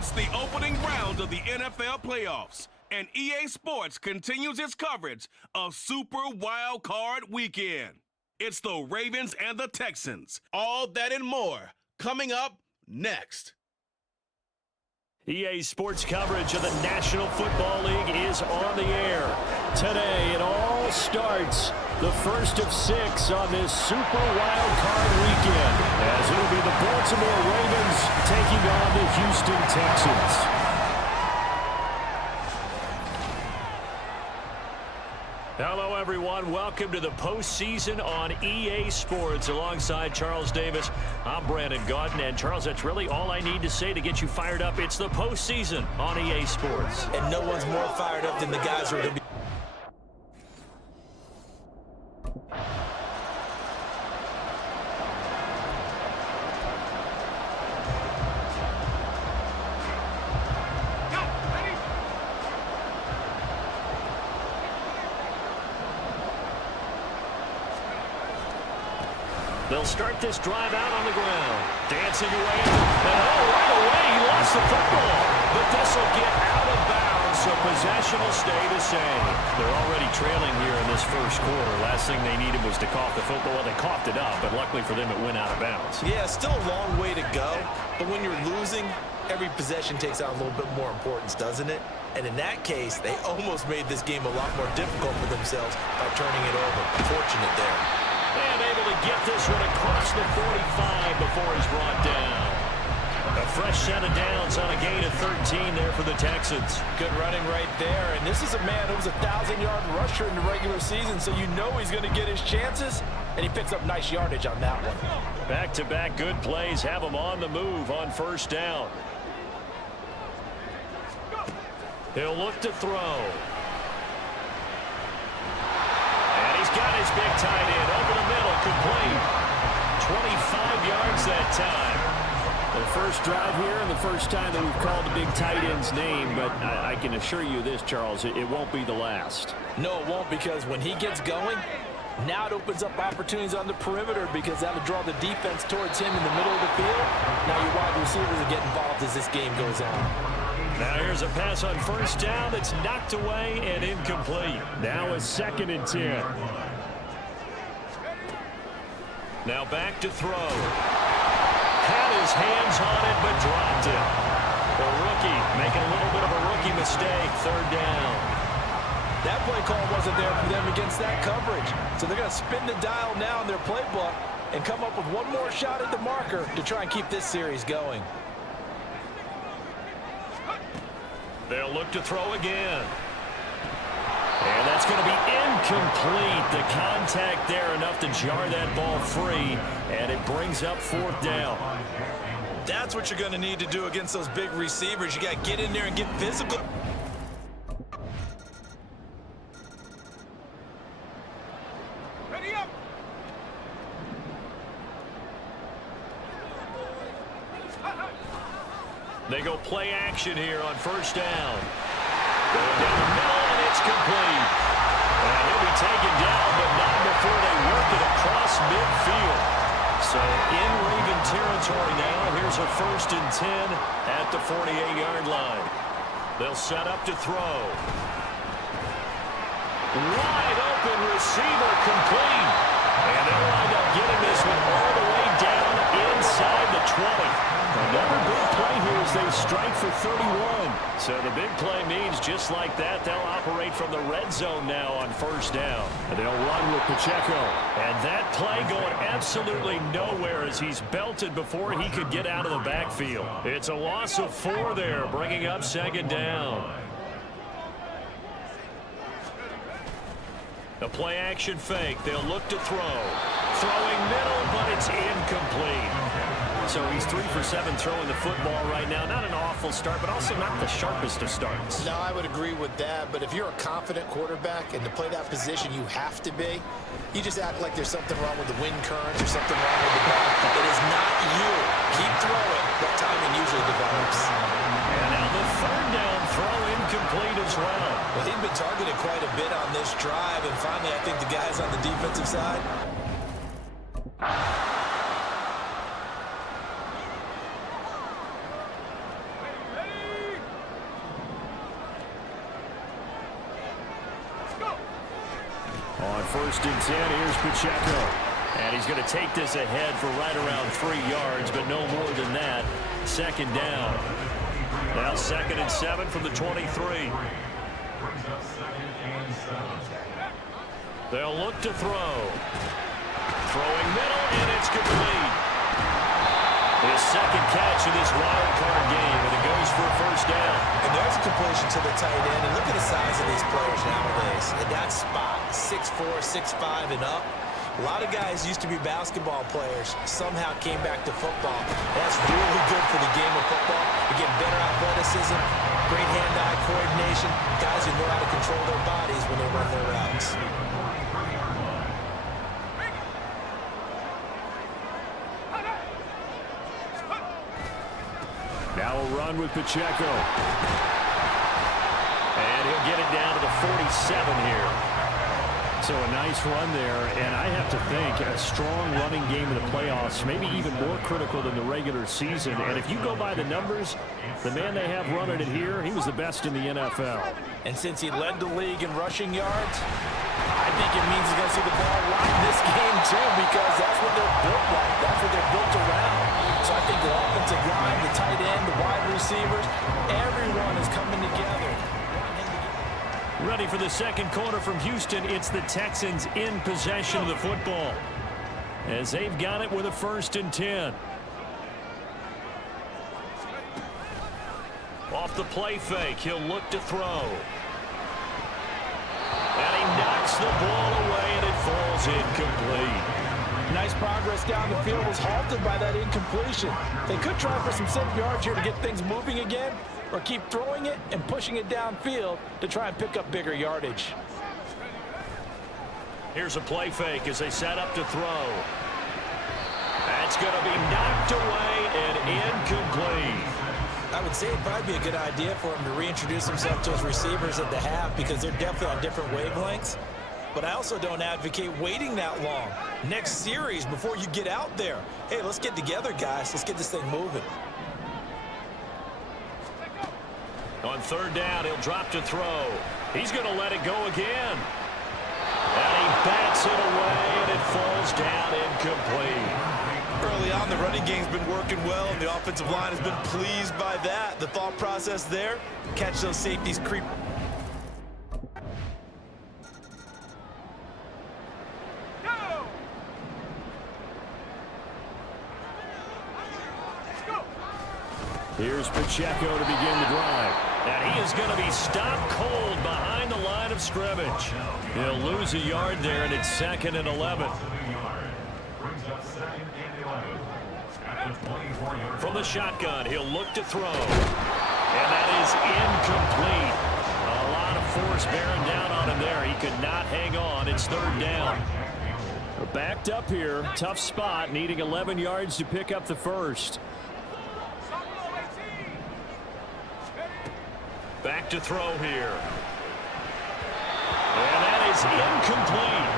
It's the opening round of the NFL playoffs, and EA Sports continues its coverage of Super Wild Card Weekend. It's the Ravens and the Texans. All that and more coming up next. EA Sports coverage of the National Football League is on the air. Today it all starts, the first of 6 on this Super Wild Card Weekend, as it'll be the Baltimore Ravens taking on the Houston Texans. Hello, everyone. Welcome to the postseason on EA Sports. Alongside Charles Davis, I'm Brandon Gaudin. And, Charles, that's really all I need to say to get you fired up. It's the postseason on EA Sports. And no one's more fired up than the guys who are going to be. They'll start this drive out on the ground. Dancing away. And right away, he lost the football. But this will get out of bounds, so possession will stay the same. They're already trailing here in this first quarter. Last thing they needed was to cough the football. Well, they coughed it up, but luckily for them, it went out of bounds. Yeah, still a long way to go. But when you're losing, every possession takes on a little bit more importance, doesn't it? And in that case, they almost made this game a lot more difficult for themselves by turning it over. Fortunate there. And able to get this one across the 45 before he's brought down. A fresh set of downs on a gain of 13 there for the Texans. Good running right there. And this is a man who was a 1,000-yard rusher in the regular season, so you know he's going to get his chances. And he picks up nice yardage on that one. Back-to-back good plays have him on the move on first down. He'll look to throw. Got his big tight end over the middle, complete. 25 yards that time. The first drive here and the first time that we've called the big tight end's name, but I can assure you this, Charles, it won't be the last. No, it won't, because when he gets going, now it opens up opportunities on the perimeter, because that'll draw the defense towards him in the middle of the field. Now your wide receivers will get involved as this game goes on. Now here's a pass on first down that's knocked away and incomplete. Now a 2nd and 10. Now back to throw. Had his hands on it, but dropped it. The rookie making a little bit of a rookie mistake. 3rd down. That play call wasn't there for them against that coverage. So they're going to spin the dial now in their playbook and come up with one more shot at the marker to try and keep this series going. They'll look to throw again. And that's going to be incomplete. The contact there enough to jar that ball free, and it brings up 4th down. That's what you're going to need to do against those big receivers. You got to get in there and get physical. Ready up. They go play action here on first down. Going down the middle, and it's complete. And he'll be taken down, but not before they work it across midfield. So in Raven territory now, here's a 1st and 10 at the 48-yard line. They'll set up to throw. Wide open receiver, complete. And they'll wind up getting this one all the way down inside the 20. Another big play here as they strike for 31. So the big play means just like that, they'll operate from the red zone now on first down. And they'll run with Pacheco. And that play going absolutely nowhere as he's belted before he could get out of the backfield. It's a loss of 4 there, bringing up 2nd down. A play action fake. They'll look to throw. Throwing middle, but it's incomplete. So he's 3 for 7 throwing the football right now. Not an awful start, but also not the sharpest of starts. No, I would agree with that. But if you're a confident quarterback and to play that position you have to be, you just act like there's something wrong with the wind currents or something wrong with the ball. It is not you. Keep throwing. That timing usually develops. And now the 3rd down throw incomplete as well. Well, he's been targeted quite a bit on this drive. And finally, I think the guys on the defensive side. 1st and 10. Here's Pacheco. And he's going to take this ahead for right around 3 yards, but no more than that. 2nd down. Now 2nd and 7 from the 23. They'll look to throw. Throwing middle, and it's complete. His 2nd catch of this wild card game, and it goes for a 1st down. And there's a completion to the tight end. And look at the size of these players nowadays. In that spot, 6'4", 6'5", and up. A lot of guys used to be basketball players, somehow came back to football. That's really good for the game of football. You get better athleticism, great hand-eye coordination, guys who know how to control their bodies when they run their routes. Now a run with Pacheco. And he'll get it down to the 47 here. So a nice run there, and I have to think a strong running game in the playoffs, maybe even more critical than the regular season. And if you go by the numbers, the man they have running it here, he was the best in the NFL. And since he led the league in rushing yards, I think it means he's going to see the ball a lot in this game too, because that's what they're built like. That's what they're built around. So I think the offensive line, the tight end, the wide receivers, everyone is coming together. Ready for the 2nd quarter from Houston. It's the Texans in possession of the football, as they've got it with a 1st and 10. Off the play fake, he'll look to throw. And he knocks the ball away, and it falls incomplete. Nice progress down the field was halted by that incompletion. They could try for some 7 yards here to get things moving again, or keep throwing it and pushing it downfield to try and pick up bigger yardage. Here's a play fake as they set up to throw. That's going to be knocked away and incomplete. I would say it'd probably be a good idea for him to reintroduce himself to his receivers at the half, because they're definitely on different wavelengths. But I also don't advocate waiting that long. Next series, before you get out there, hey, let's get together, guys. Let's get this thing moving. On 3rd down, he'll drop to throw. He's going to let it go again. And he bats it away, and it falls down incomplete. Early on, the running game's been working well, and the offensive line has been pleased by that. The thought process there, catch those safeties creep. Here's Pacheco to begin the drive. And he is going to be stopped cold behind the line of scrimmage. He'll lose a yard there, and it's 2nd and 11. From the shotgun, he'll look to throw. And that is incomplete. A lot of force bearing down on him there. He could not hang on. It's 3rd down. We're backed up here. Tough spot, needing 11 yards to pick up the 1st. Back to throw here. And that is incomplete.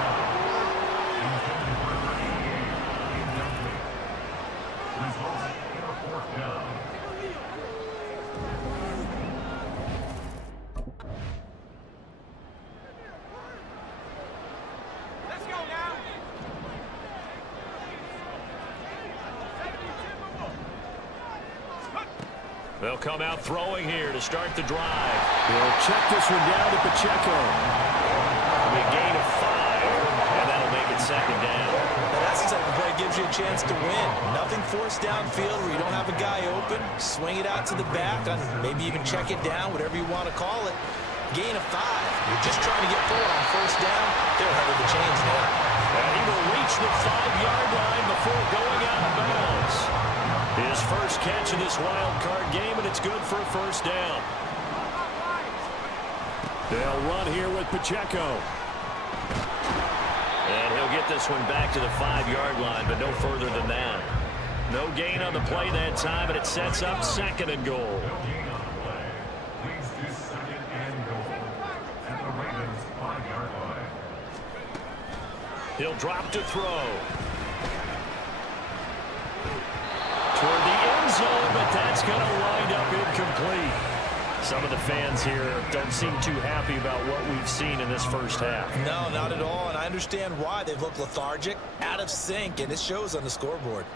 Let's go now. They'll come out throwing here to start the drive. They'll check this one down to Pacheco. A gain of 5, and that'll make it 2nd down. Now that's the type of play that gives you a chance to win. Nothing forced downfield where you don't have a guy open. Swing it out to the back, and maybe even check it down, whatever you want to call it. Gain of 5. You're just trying to get forward on 1st down. They're ahead of the chains now. And he will reach the 5-yard line before going out of bounds. His first catch of this wild card game, and it's good for a 1st down. They'll run here with Pacheco. And he'll get this one back to the 5-yard line, but no further than that. No gain on the play that time, and it sets up 2nd and goal. He'll drop to throw. Toward the end zone, but that's going to wind up incomplete. Some of the fans here don't seem too happy about what we've seen in this first half. No, not at all, and I understand why. They've looked lethargic, out of sync, and it shows on the scoreboard.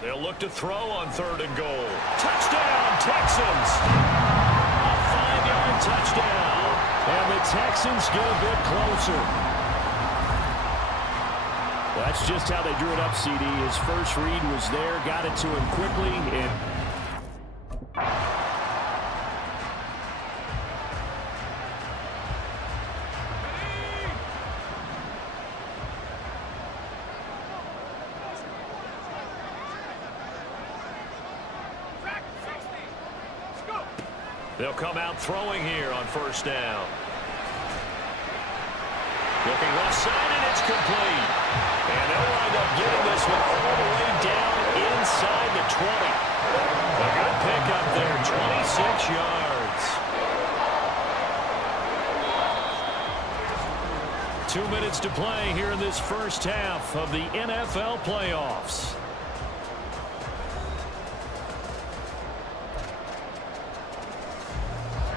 They'll look to throw on 3rd and goal. Touchdown, Texans! A 5-yard touchdown. And the Texans get a bit closer. That's just how they drew it up, CD. His first read was there, got it to him quickly, and they'll come out throwing here on 1st down. Looking left side, and it's complete. And they'll wind up getting this one all the way down inside the 20. A good pickup there, 26 yards. 2 minutes to play here in this first half of the NFL playoffs.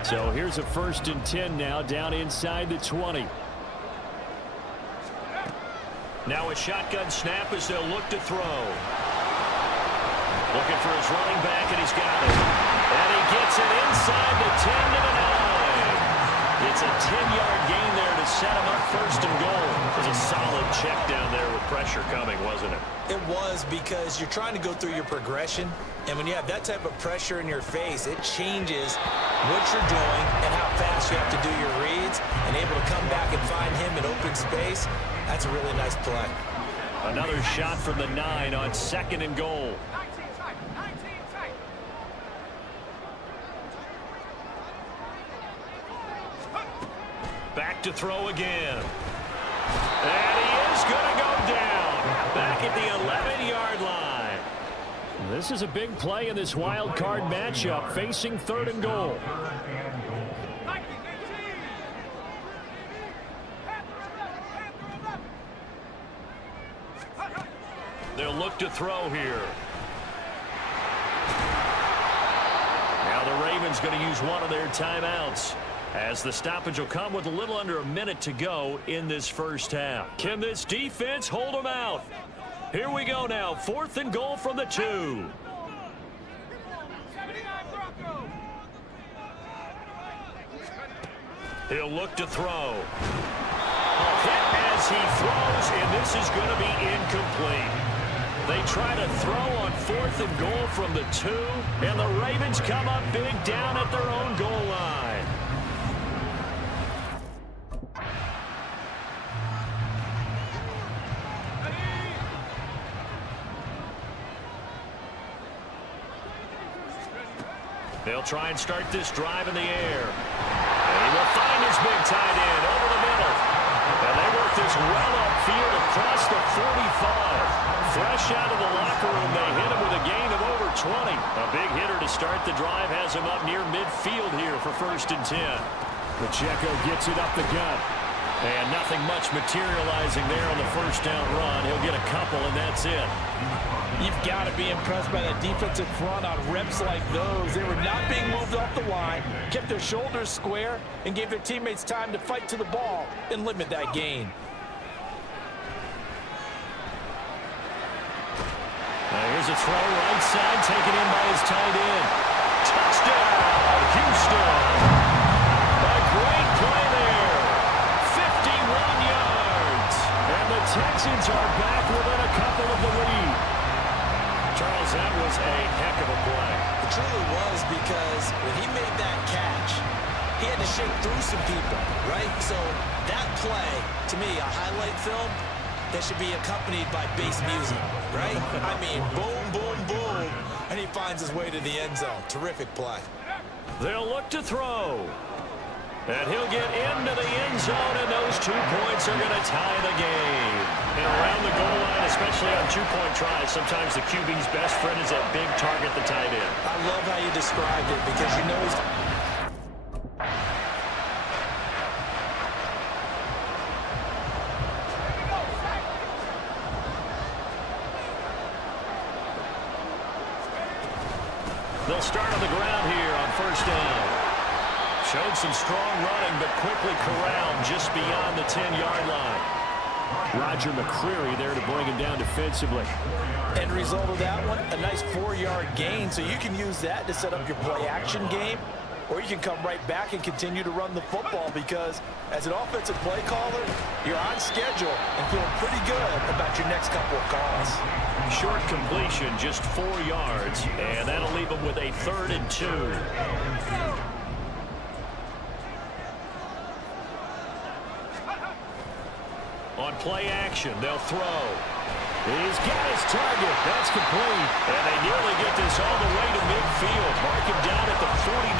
So here's a 1st and 10 now, down inside the 20. Now a shotgun snap as they'll look to throw. Looking for his running back, and he's got it. And he gets it inside the 10 to the 9. It's a 10-yard gain there to set him up 1st and goal. It was a solid check down there with pressure coming, wasn't it? It was, because you're trying to go through your progression, and when you have that type of pressure in your face, it changes what you're doing and how fast you have to do your reads, and able to come back and find him in open space. That's a really nice play. Another shot from the 9 on 2nd and goal. 19 tight. 19 tight. Back to throw again. And he is going to go down. Back at the 11-yard line. This is a big play in this wild card matchup, facing 3rd and goal. They'll look to throw here. Now the Ravens going to use one of their timeouts, as the stoppage will come with a little under a minute to go in this first half. Can this defense hold them out? Here we go now. 4th and goal from the 2. He'll look to throw. Hit as he throws, and this is going to be incomplete. They try to throw on 4th and goal from the 2, and the Ravens come up big down at their own goal line. They'll try and start this drive in the air. And he will find his big tight end over the middle. And they work this well upfield across the 45. Fresh out of the locker room, they hit him with a gain of over 20. A big hitter to start the drive has him up near midfield here for 1st and 10. Pacheco gets it up the gut. And nothing much materializing there on the 1st down run. He'll get a couple, and that's it. You've got to be impressed by that defensive front on reps like those. They were not being moved off the line, kept their shoulders square, and gave their teammates time to fight to the ball and limit that gain. Here's a throw right side, taken in by his tight end. Touchdown, Houston. A great play there. 51 yards. And the Texans are back within a couple of the lead. Charles, that was a heck of a play. It truly was, because when he made that catch, he had to shake through some people, right? So that play, to me, a highlight film that should be accompanied by bass music, right? I mean, boom, boom, boom, and he finds his way to the end zone. Terrific play. They'll look to throw. And he'll get into the end zone, and those 2 points are going to tie the game. And around the goal line, especially on 2-point tries, sometimes the QB's best friend is that big target, the tight end. I love how you described it, because you know he's... They'll start on the ground here on first down. Showed some strong running, but quickly corralled just beyond the 10-yard line. Roger McCreary there to bring him down defensively. End result of that one, a nice 4-yard gain, so you can use that to set up your play-action game, or you can come right back and continue to run the football because as an offensive play caller, you're on schedule and feeling pretty good about your next couple of calls. Short completion, just 4 yards, and that'll leave them with a 3rd and 2. On play action, they'll throw. He's got his target. That's complete. And they nearly get this all the way to midfield. Mark him down at the 49.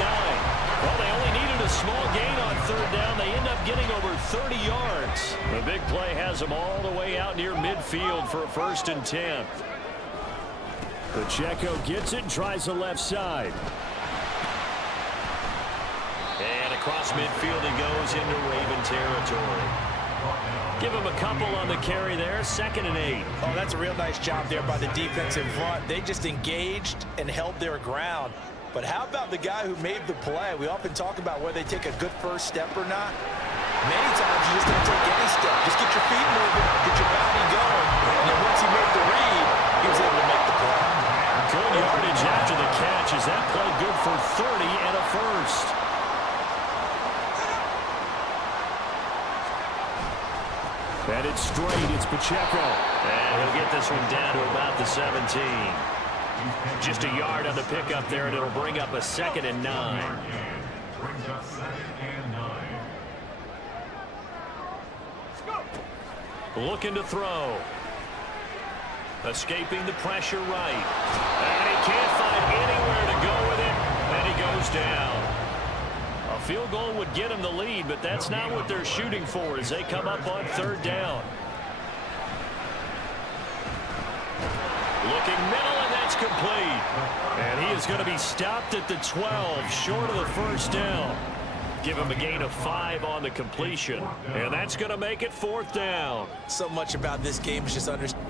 Well, they only needed a small gain on 3rd down. They end up getting over 30 yards. The big play has them all the way out near midfield for a 1st and 10. Pacheco gets it and tries the left side. And across midfield he goes into Raven territory. Give him a couple on the carry there, 2nd and 8. Oh, that's a real nice job there by the defensive front. They just engaged and held their ground. But how about the guy who made the play? We often talk about whether they take a good first step or not. Many times you just don't take any step. Just get your feet moving, get your body going. And then once he made the read, he was able to make the play. Good yardage after the catch. Is that play good for 30 and a 1st? And it's straight. It's Pacheco. And he'll get this one down to about the 17. Just a yard on the pickup there, and it'll bring up a 2nd and 9. Looking to throw. Escaping the pressure right. And he can't find anywhere to go with it. And he goes down. A field goal would get him the lead, but that's not what they're shooting for as they come up on 3rd down. Looking middle, and that's complete. And he is going to be stopped at the 12, short of the 1st down. Give him a gain of 5 on the completion, and that's going to make it 4th down. So much about this game is just understanding.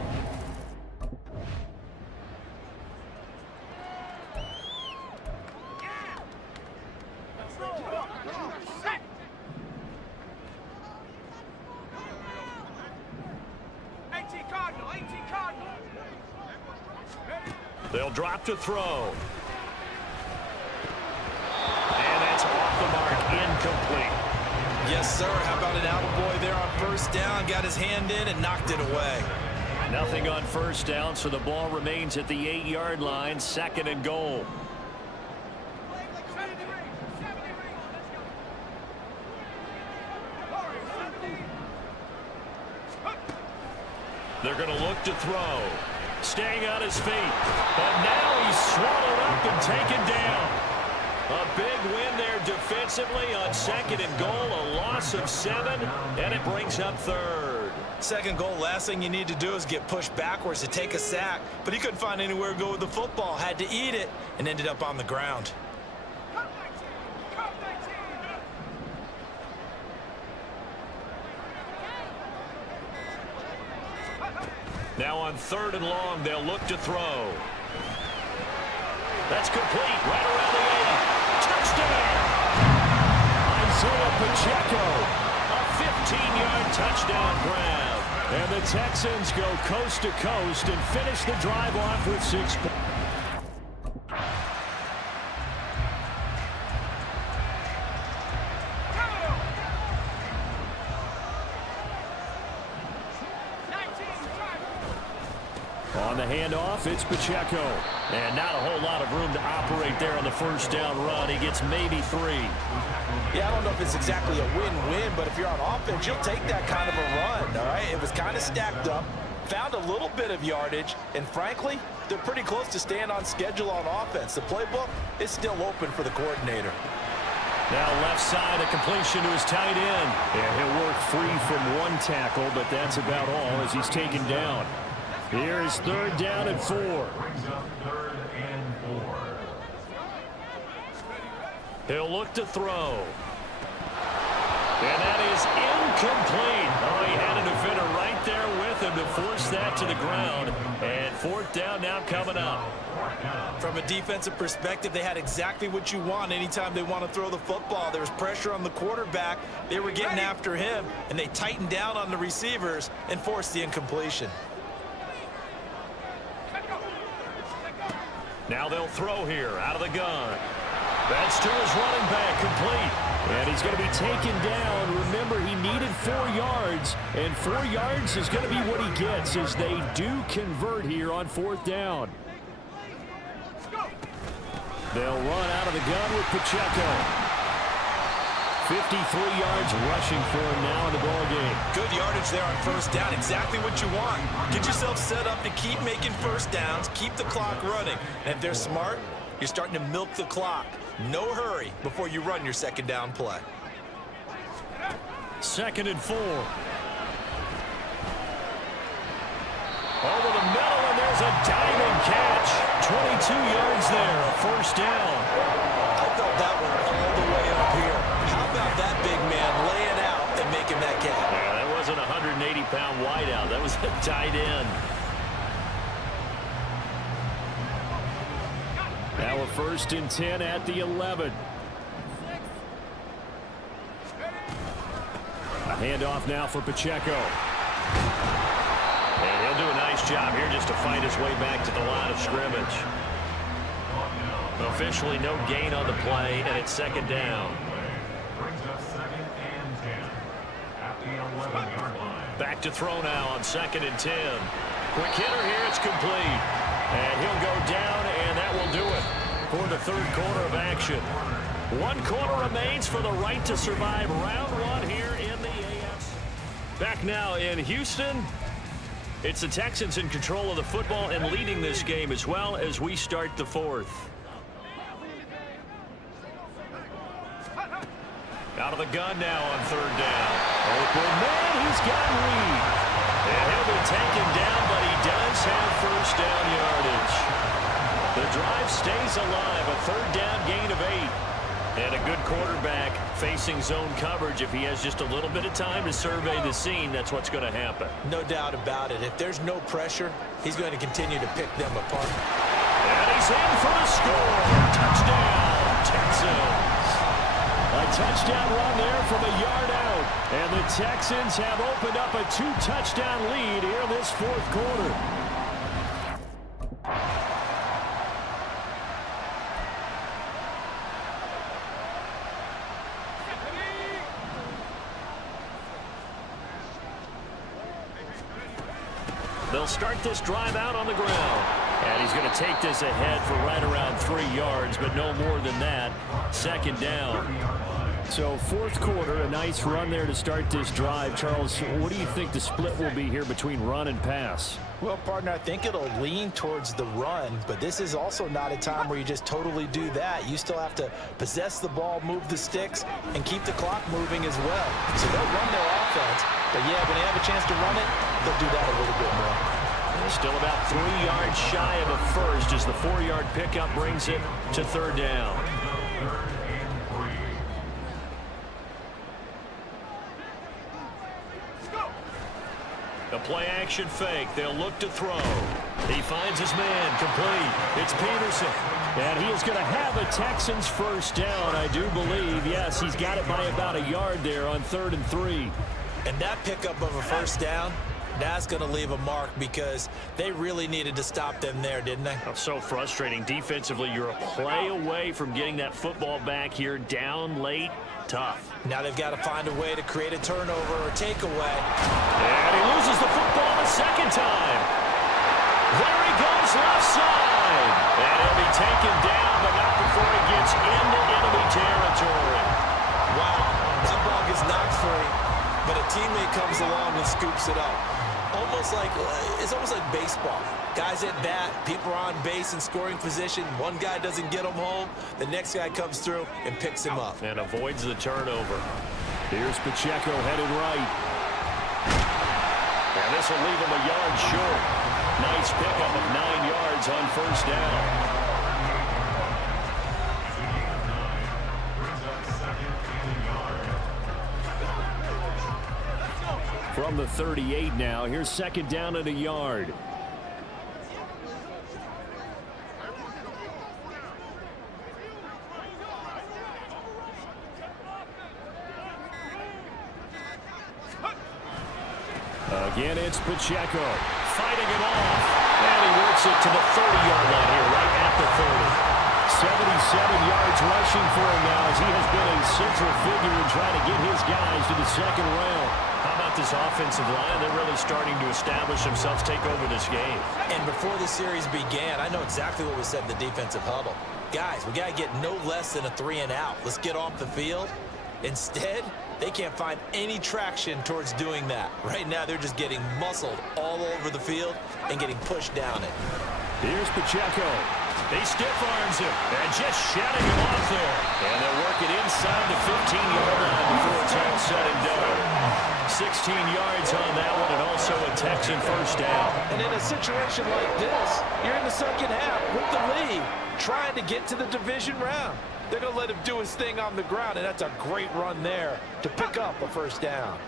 They'll drop to throw. And that's off the mark, incomplete. Yes, sir. How about an attaboy there on 1st down? Got his hand in and knocked it away. Nothing on 1st down, so the ball remains at the 8-yard line, 2nd and goal. They're going to look to throw. Staying on his feet. But now he's swallowed up and taken down. A big win there defensively on 2nd and goal. A loss of 7, and it brings up 3rd. 2nd goal, last thing you need to do is get pushed backwards to take a sack. But he couldn't find anywhere to go with the football. Had to eat it and ended up on the ground. Now on 3rd and long, they'll look to throw. That's complete, right around the 80. Touchdown! Isaiah Pacheco, a 15-yard touchdown grab. And the Texans go coast to coast and finish the drive off with 6 points. On the handoff, it's Pacheco. And not a whole lot of room to operate there on the 1st down run. He gets maybe 3. Yeah, I don't know if it's exactly a win-win, but if you're on offense, you'll take that kind of a run, all right? It was kind of stacked up, found a little bit of yardage, and frankly, they're pretty close to staying on schedule on offense. The playbook is still open for the coordinator. Now left side, a completion to his tight end. And he'll work free from 1 tackle, but that's about all as he's taken down. Here is 3rd down and 4. He'll look to throw. And that is incomplete. Oh, he had a defender right there with him to force force that to the ground. And fourth down now coming up. From a defensive perspective, they had exactly what you want anytime they want to throw the football. There was pressure on the quarterback. They were getting after him, and they tightened down on the receivers and forced the incompletion. Now they'll throw here out of the gun. That's to his running back, complete. And he's going to be taken down. Remember, he needed 4 yards, and 4 yards is going to be what he gets as they do convert here on fourth down. They'll run out of the gun with Pacheco. 53 yards rushing for him now in the ball game. Good yardage there on first down. Exactly what you want. Get yourself set up to keep making first downs, keep the clock running. And if they're smart, you're starting to milk the clock. No hurry before you run your second down play. 2nd and 4. Over the middle, and there's a diving catch. 22 yards there, a first down. I felt that one all the way up here. How about that big man laying out and making that catch? Yeah, that wasn't a 180-pound wideout. That was a tight end. Now a 1st and 10 at the 11. A handoff now for Pacheco. And he'll do a nice job here just to fight his way back to the line of scrimmage. Officially no gain on the play, and it's 2nd down. Back to throw now on 2nd and 10. Quick hitter here, it's complete. And he'll go down, and that will do it for the 3rd quarter of action. 1 quarter remains for the right to survive round 1 here in the AFC. Back now in Houston. It's the Texans in control of the football and leading this game as well as we start the 4th. Out of the gun now on 3rd down. Open man, he's got Reed. And he'll be taken down, but he does have first down yardage. The drive stays alive, a 3rd down gain of 8. And a good quarterback facing zone coverage. If he has just a little bit of time to survey the scene, that's what's going to happen. No doubt about it. If there's no pressure, he's going to continue to pick them apart. And he's in for the score. Touchdown, Texans. A touchdown run there from a yard out. And the Texans have opened up a 2-touchdown lead here in this 4th quarter. They'll start this drive out on the ground. And he's going to take this ahead for right around 3 yards, but no more than that. 2nd down. So 4th quarter, a nice run there to start this drive. Charles, what do you think the split will be here between run and pass? Well, partner, I think it'll lean towards the run, but this is also not a time where you just totally do that. You still have to possess the ball, move the sticks, and keep the clock moving as well. So they'll run their offense, but yeah, when they have a chance to run it, they'll do that a little bit more. Still about 3 yards shy of a first as the 4-yard pickup brings it to 3rd down. A play-action fake. They'll look to throw. He finds his man. Complete. It's Peterson. And he is going to have a Texans first down, I do believe. Yes, he's got it by about a yard there on 3rd and 3. And that pickup of a first down, that's going to leave a mark because they really needed to stop them there, didn't they? So frustrating. Defensively, you're a play away from getting that football back here down late. Tough. Now they've got to find a way to create a turnover or takeaway. And he loses the football a 2nd time. There he goes left side. And he'll be taken down, but not before he gets into enemy territory. Wow, that ball gets knocked free, but a teammate comes along and scoops it up. It's almost like baseball. Guys at bat, people are on base in scoring position. One guy doesn't get him home. The next guy comes through and picks him up. And avoids the turnover. Here's Pacheco headed right. And this will leave him a yard short. Nice pickup of 9 yards on first down. From the 38 now, here's second down and a yard. Again, it's Pacheco fighting it off. And he works it to the 30-yard line here, right at the 30. 77 yards rushing for him now as he has been a central figure in trying to get his guys to the second round. How about this offensive line? They're really starting to establish themselves, take over this game. And before the series began, I know exactly what we said in the defensive huddle. Guys, we got to get no less than a 3-and-out. Let's get off the field. Instead, they can't find any traction towards doing that. Right now, they're just getting muscled all over the field and getting pushed down it. Here's Pacheco. He stiff arms him and just shutting him off there. And they'll work it inside the 15-yard line before it's all said and done. 16 yards on that one, and also a Texan first down. And in a situation like this, you're in the second half with the lead, trying to get to the division round. They're going to let him do his thing on the ground, and that's a great run there to pick up a first down.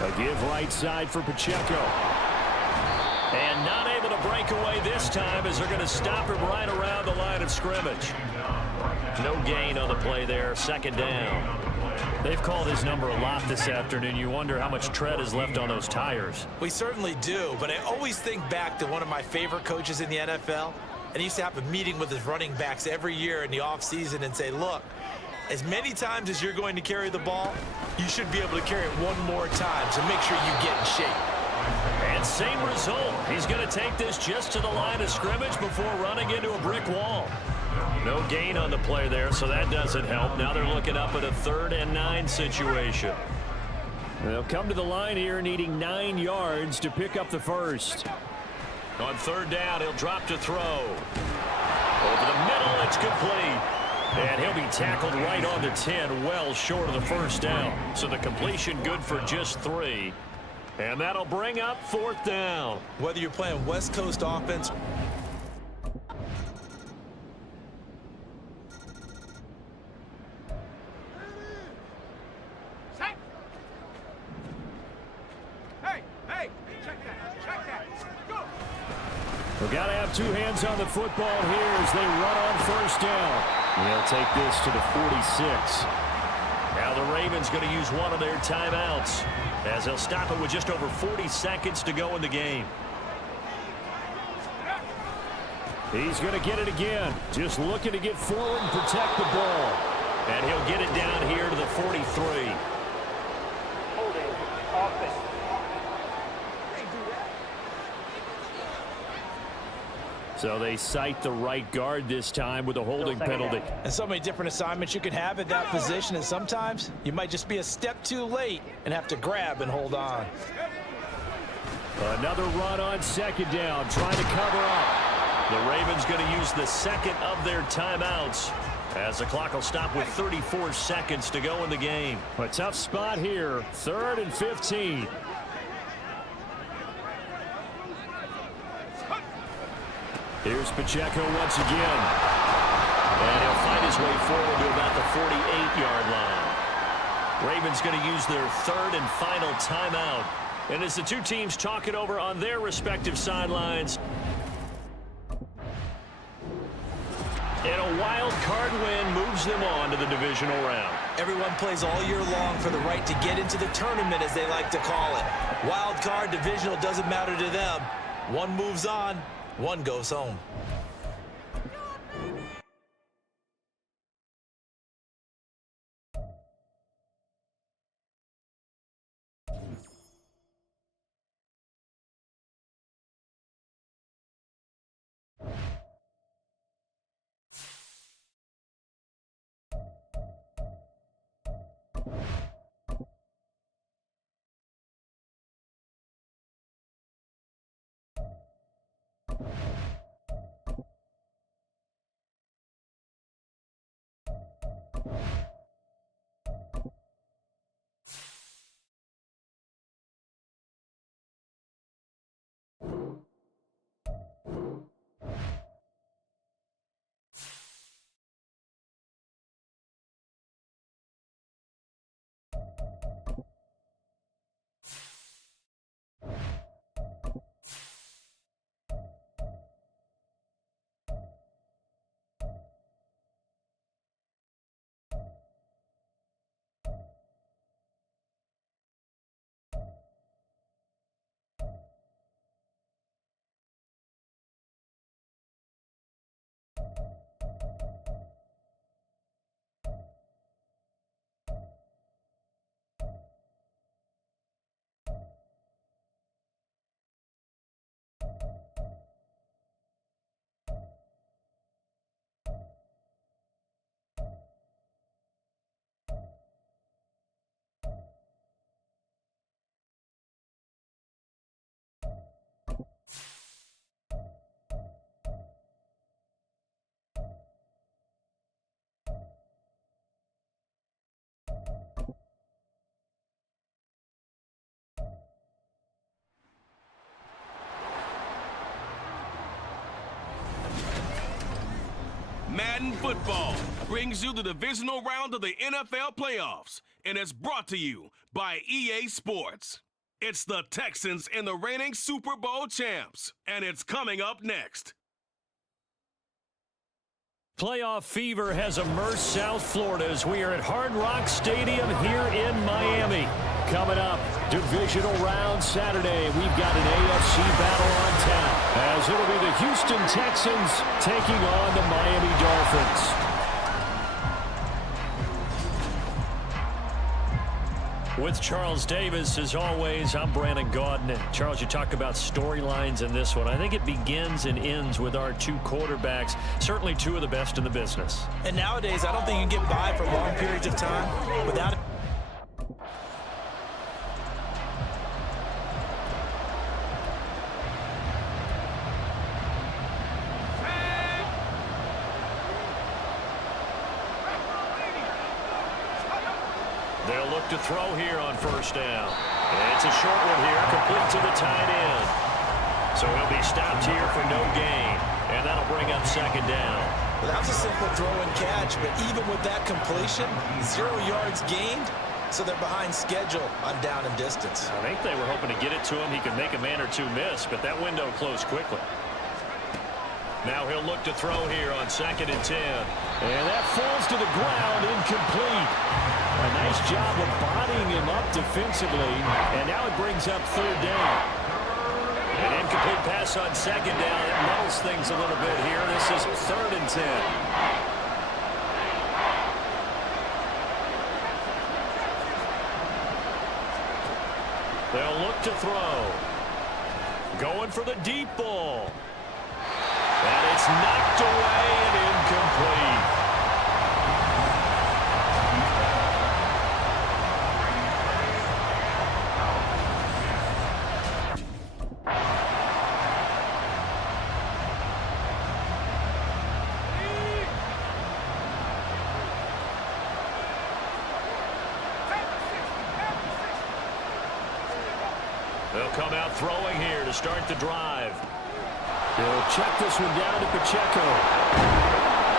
A give right side for Pacheco. And not able to break away this time as they're going to stop him right around the line of scrimmage. No gain on the play there, second down. They've called his number a lot this afternoon. You wonder how much tread is left on those tires. We certainly do, but I always think back to one of my favorite coaches in the NFL, and he used to have a meeting with his running backs every year in the offseason and say, look, as many times as you're going to carry the ball, you should be able to carry it one more time, so make sure you get in shape. And same result. He's going to take this just to the line of scrimmage before running into a brick wall. No gain on the play there, so that doesn't help. Now they're looking up at a 3rd and 9 situation. They'll come to the line here needing 9 yards to pick up the first. On 3rd down, he'll drop to throw. Over the middle, it's complete. And he'll be tackled right on the 10, well short of the first down. So the completion good for just 3. And that'll bring up 4th down. Whether you're playing West Coast offense, We've got to have 2 hands on the football here as they run on first down. They'll take this to the 46. Now the Ravens going to use one of their timeouts as they'll stop it with just over 40 seconds to go in the game. He's going to get it again. Just looking to get forward and protect the ball. And he'll get it down here to the 43. So they cite the right guard this time with a holding penalty. And so many different assignments you can have at that position, and sometimes you might just be a step too late and have to grab and hold on. Another run on second down, trying to cover up. The Ravens going to use the second of their timeouts as the clock will stop with 34 seconds to go in the game. A tough spot here, 3rd and 15. Here's Pacheco once again. And he'll find his way forward to about the 48-yard line. Ravens going to use their 3rd and final timeout. And as the two teams talk it over on their respective sidelines, and a wild card win moves them on to the divisional round. everyone plays all year long for the right to get into the tournament, as they like to call it. Wild card, divisional, doesn't matter to them. One moves on, one goes home. Madden Football brings you the divisional round of the NFL playoffs, and it's brought to you by EA Sports. It's the Texans and the reigning Super Bowl champs, and it's coming up next. Playoff fever has immersed South Florida as we are at Hard Rock Stadium here in Miami. Coming up, divisional round Saturday. We've got an AFC battle on tap as it'll be the Houston Texans taking on the Miami Dolphins. With Charles Davis, as always, I'm Brandon Gaudin. And Charles, you talk about storylines in this one. I think it begins and ends with our two quarterbacks, certainly two of the best in the business. And nowadays, I don't think you can get by for long periods of time without it. They'll look to throw here on first down. It's a short one here, complete to the tight end. So he'll be stopped here for no gain, and that'll bring up second down. Well, that was a simple throw and catch, but even with that completion, 0 yards gained, so they're behind schedule on down and distance. I think they were hoping to get it to him. He could make a man or two miss, but that window closed quickly. Now he'll look to throw here on 2nd and 10. And that falls to the ground, incomplete. A nice job of bodying him up defensively, and now it brings up 3rd down. An incomplete pass on 2nd down. It muddles things a little bit here. This is 3rd and 10. They'll look to throw. Going for the deep ball. And it's knocked away and incomplete. They'll come out throwing here to start the drive. He'll check this one down to Pacheco.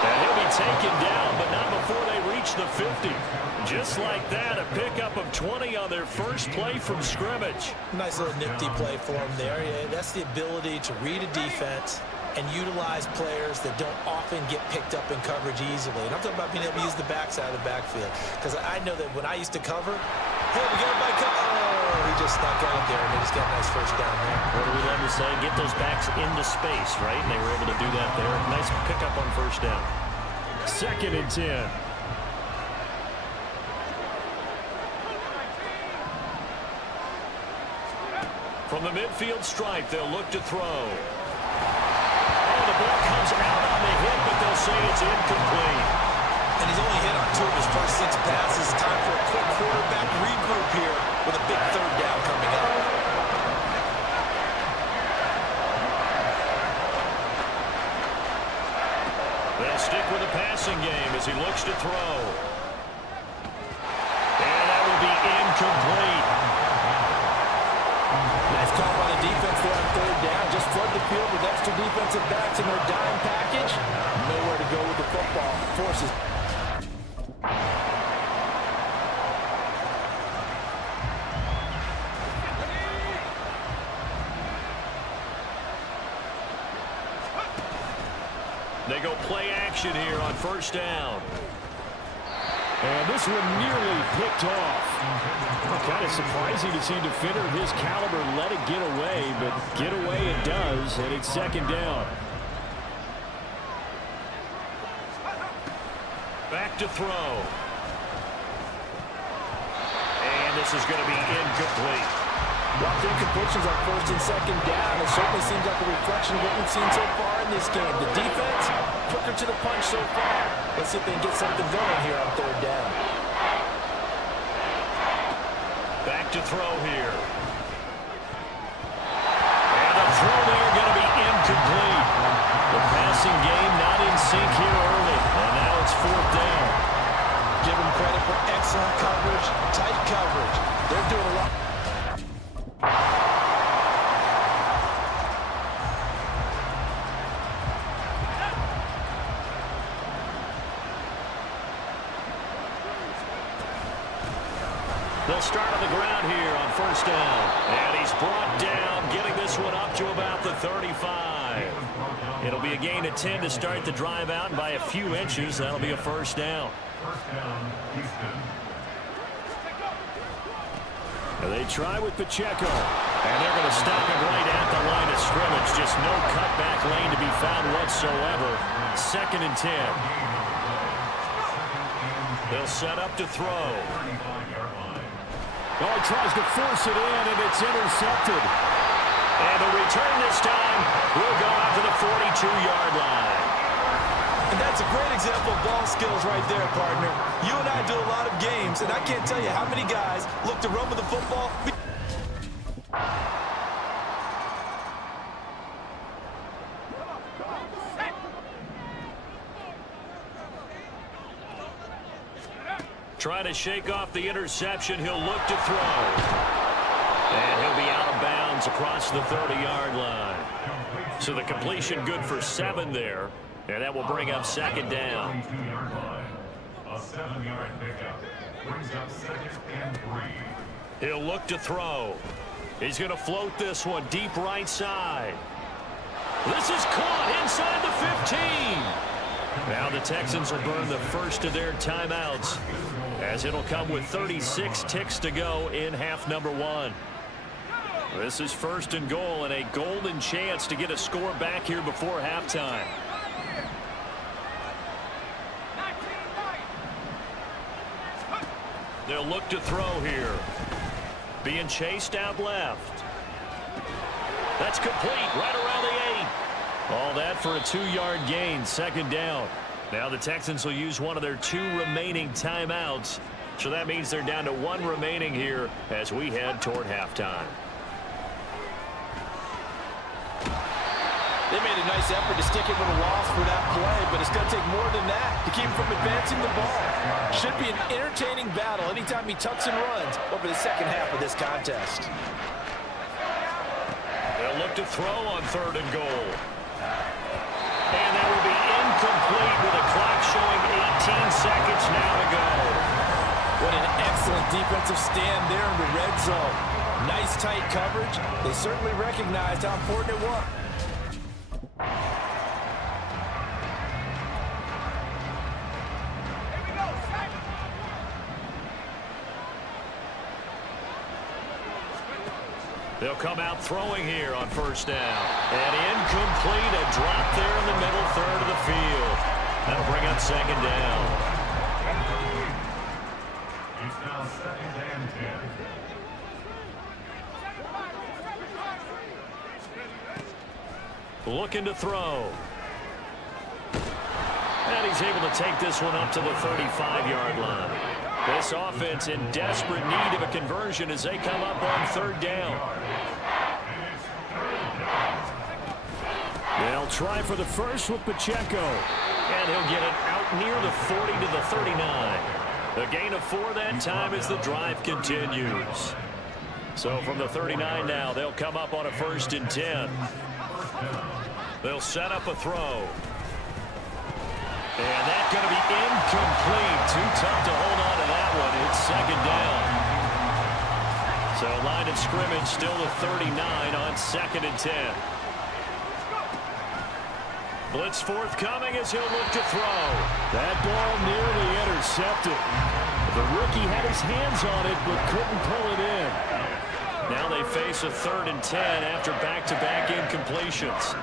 And he'll be taken down, but not before they reach the 50. Just like that, a pickup of 20 on their first play from scrimmage. Nice little nifty play for them there. Yeah, that's the ability to read a defense and utilize players that don't often get picked up in coverage easily. And I'm talking about being able to use the backside of the backfield. Because I know that when I used to cover, hey, we got a bike. Oh, he just snuck out there, and they just got a nice first down there. What do we love to say? Get those backs into space, right? And they were able to do that there. Nice pickup on first down. 2nd and 10. From the midfield stripe, they'll look to throw. Oh, the ball comes out on the hit, but they'll say it's incomplete. And he's only hit on 2 of his first 6 passes. Time for a quick quarterback regroup here with a big 3rd down coming up. They'll stick with the passing game as he looks to throw. And that will be incomplete. Nice call by the defense there on 3rd down. Just flood the field with extra defensive backs in their dime package. Nowhere to go with the football. Forces. They go play action here on first down. And this one nearly picked off. Kind of surprising to see a defender of his caliber let it get away, but get away it does, and it's 2nd down. Back to throw. And this is going to be incomplete. Rough incompletions on 1st and 2nd down. It certainly seems like a reflection of what we've seen so far in this game. The defense, quicker to the punch so far. Let's see if they can get something going here on 3rd down. Back to throw here. And the throw there going to be incomplete. The passing game not in sync here early. And now it's 4th down. Give them credit for excellent coverage, tight coverage. They're doing a lot. They'll start on the ground here on first down. And he's brought down, getting this one up to about the 35. It'll be a gain of 10 to start the drive out, and by a few inches, that'll be a first down. They try with Pacheco, and they're going to stop him right at the line of scrimmage. Just no cutback lane to be found whatsoever. 2nd and 10. They'll set up to throw. Oh, he tries to force it in, and it's intercepted. And the return this time will go out to the 42-yard line. And that's a great example of ball skills right there, partner. You and I do a lot of games, and I can't tell you how many guys look to run with the football. Trying to shake off the interception. He'll look to throw. And he'll be out of bounds across the 30-yard line. So the completion good for 7 there. And that will bring up 2nd down. A 7-yard pickup brings up 2nd and 3. He'll look to throw. He's going to float this one deep right side. This is caught inside the 15. Now the Texans will burn the first of their timeouts, as it'll come with 36 ticks to go in half number 1. This is 1st and goal, and a golden chance to get a score back here before halftime. They'll look to throw here. Being chased out left. That's complete right around the 8. All that for a 2-yard gain, 2nd down. Now the Texans will use one of their 2 remaining timeouts. So that means they're down to 1 remaining here as we head toward halftime. They made a nice effort to stick him with a loss for that play, but it's going to take more than that to keep him from advancing the ball. Should be an entertaining battle anytime he tucks and runs over the second half of this contest. They'll look to throw on 3rd and goal. And that will be incomplete with a clock showing 18 seconds now to go. What an excellent defensive stand there in the red zone. Nice tight coverage. They certainly recognized how important it was. They'll come out throwing here on 1st down. And incomplete, a drop there in the middle 3rd of the field. That'll bring up 2nd down. It's now 2nd and 10. Looking to throw. And he's able to take this one up to the 35-yard line. This offense in desperate need of a conversion as they come up on 3rd down. They'll try for the first with Pacheco. And he'll get it out near the 40 to the 39. A gain of 4 that time as the drive continues. So from the 39 now, they'll come up on a 1st and 10. They'll set up a throw. And that's going to be incomplete. Too tough to hold on to that one. It's 2nd down. So line of scrimmage still the 39 on 2nd and 10. Blitz forthcoming as he'll look to throw. That ball nearly intercepted. The rookie had his hands on it but couldn't pull it in. Now they face a 3rd and 10 after back-to-back incompletions.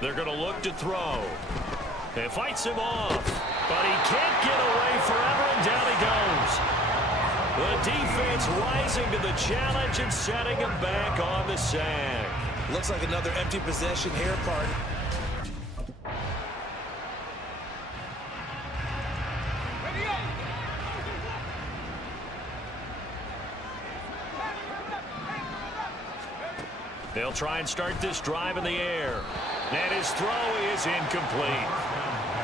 They're going to look to throw. It fights him off, but he can't get away forever, and down he goes. The defense rising to the challenge and setting him back on the sack. Looks like another empty possession here, partner. They'll try and start this drive in the air. And his throw is incomplete.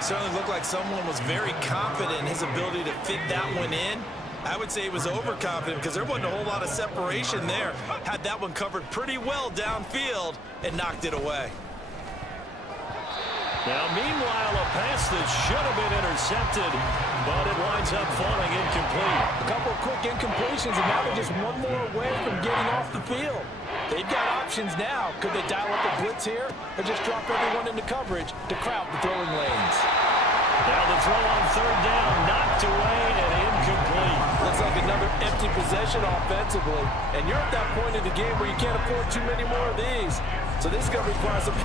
Certainly looked like someone was very confident in his ability to fit that one in. I would say he was overconfident because there wasn't a whole lot of separation there. Had that one covered pretty well downfield and knocked it away. Now, meanwhile, a pass that should have been intercepted, but it winds up falling incomplete. A couple of quick incompletions, and now they're just one more away from getting off the field. They've got options now. Could they dial up a blitz here or just drop everyone into coverage to crowd the throwing lanes? Now the throw on third down, knocked away and incomplete. Looks like another empty possession offensively, and you're at that point in the game where you can't afford too many more of these. So this is going to require some...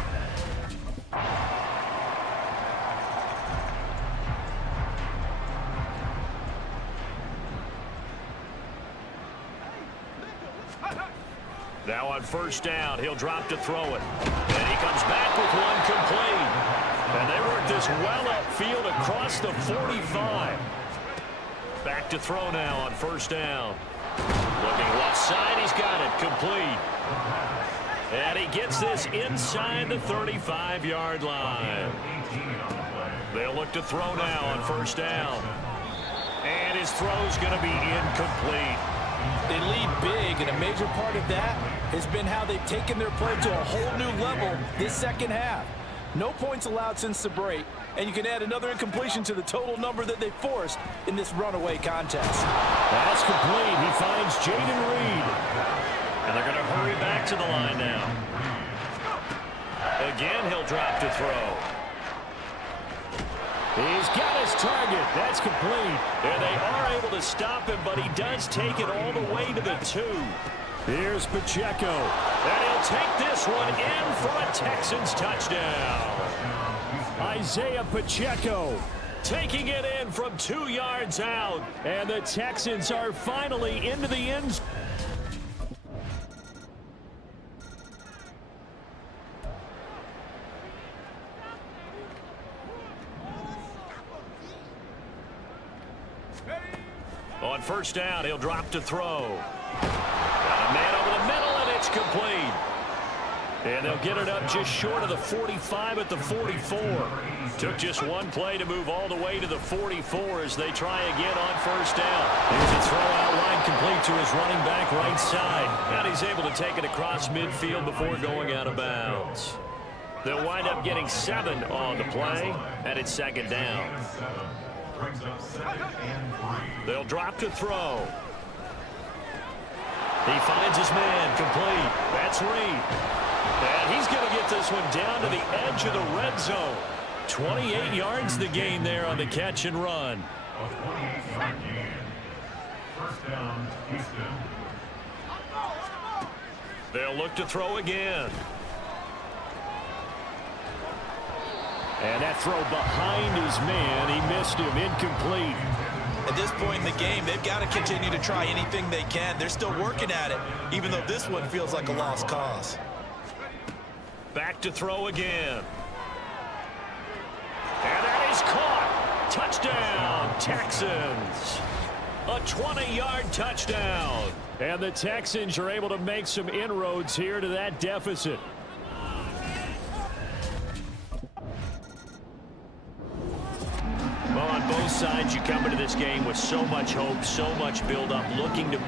Now on first down, he'll drop to throw it. And he comes back with one complete. And they work this well upfield across the 45. Back to throw now on first down. Looking left side, he's got it complete. And he gets this inside the 35-yard line. They'll look to throw now on first down. And his throw's going to be incomplete. They lead big, and a major part of that has been how they've taken their play to a whole new level this second half. No points allowed since the break, and you can add another incompletion to the total number that they forced in this runaway contest. That's complete. He finds Jaden Reed. And they're going to hurry back to the line now. Again, he'll drop to throw. He's got his target. That's complete. And they are able to stop him, but he does take it all the way to the 2. Here's Pacheco. And he'll take this one in for a Texans touchdown. Isaiah Pacheco taking it in from 2 yards out. And the Texans are finally into the end zone. On first down, he'll drop to throw. Got a man over the middle, and it's complete. And they'll get it up just short of the 45 at the 44. Took just one play to move all the way to the 44 as they try again on first down. Here's a throw out line complete to his running back right side. And he's able to take it across midfield before going out of bounds. They'll wind up getting 7 on the play, and it's second down. Brings up second and 3. They'll drop to throw. He finds his man complete. That's Reed. And he's going to get this one down to the edge of the red zone. 28 yards the gain there on the catch and run. A 28-yard gain. First down, Houston. They'll look to throw again. And that throw behind his man, he missed him, incomplete. At this point in the game, they've got to continue to try anything they can. They're still working at it, even though this one feels like a lost cause. Back to throw again. And that is caught. Touchdown, Texans. A 20-yard touchdown. And the Texans are able to make some inroads here to that deficit. Well, on both sides, you come into this game with so much hope, so much build-up, looking to...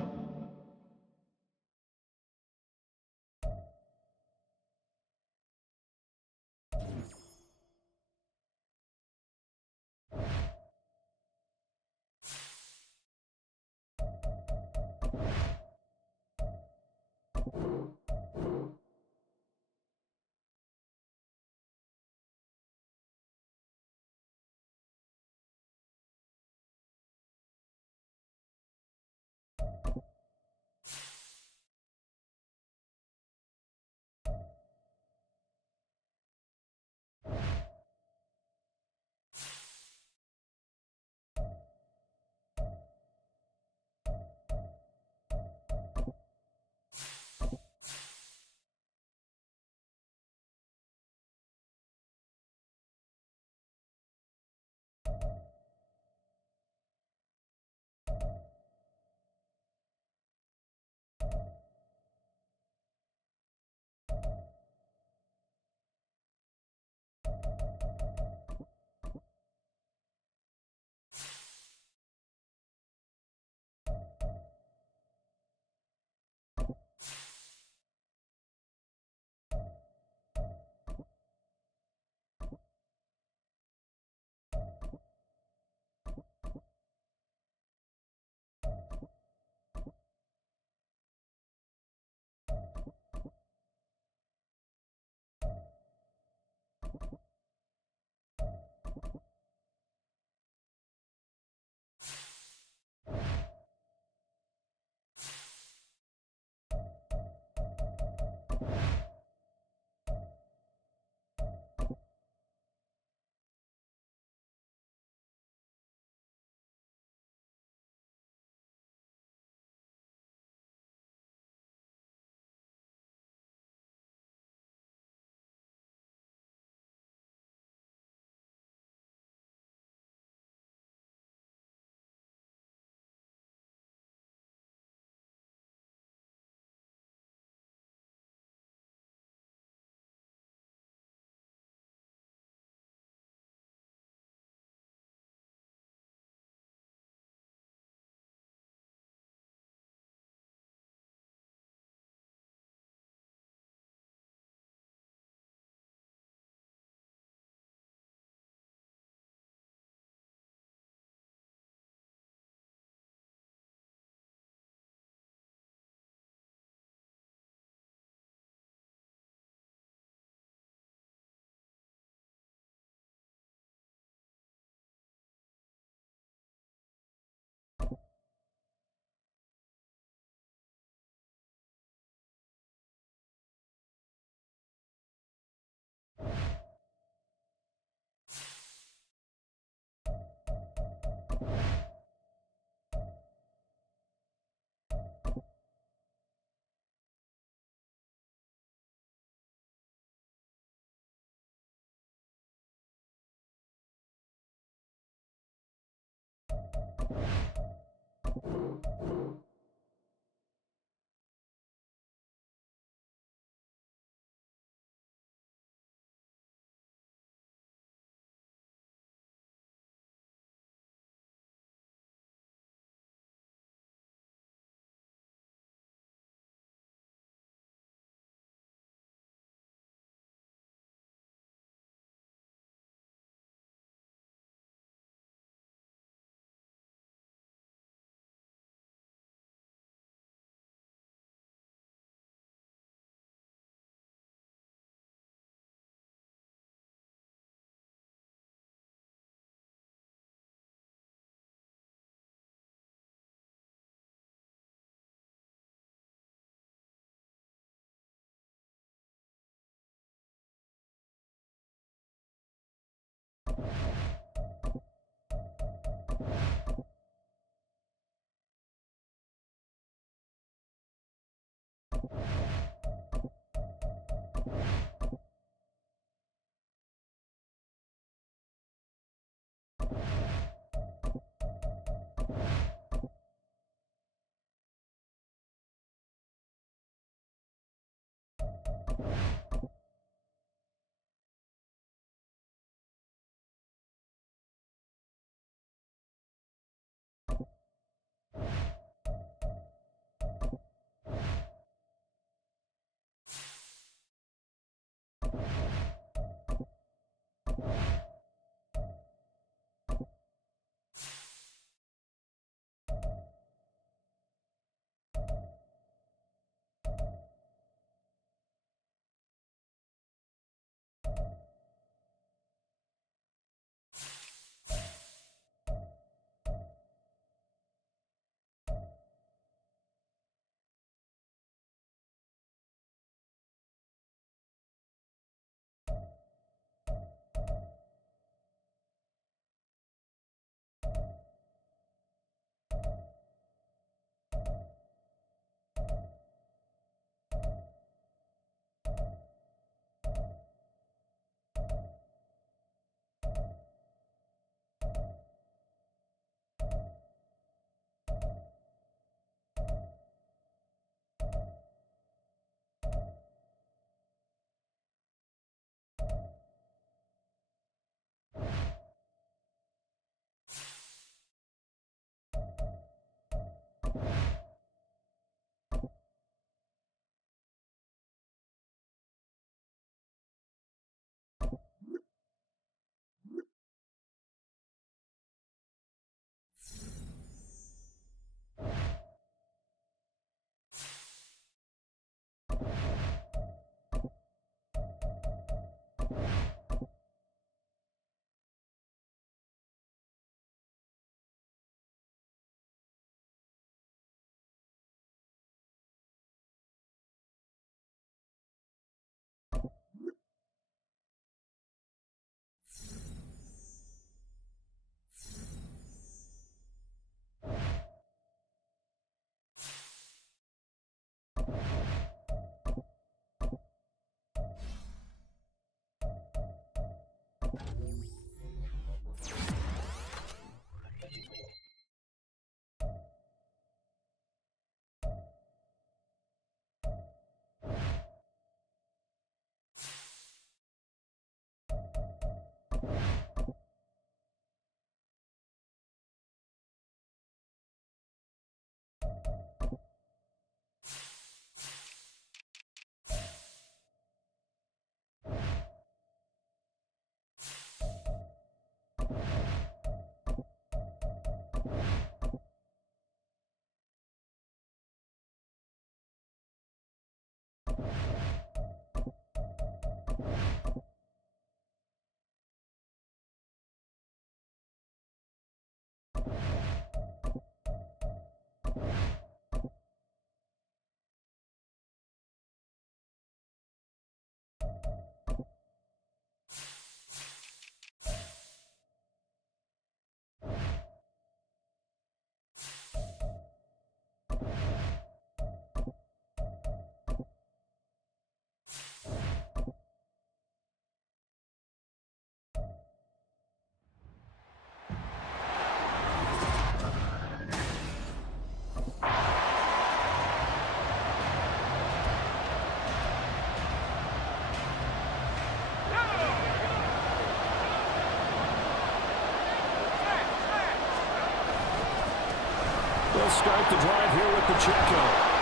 start the drive here with Pacheco.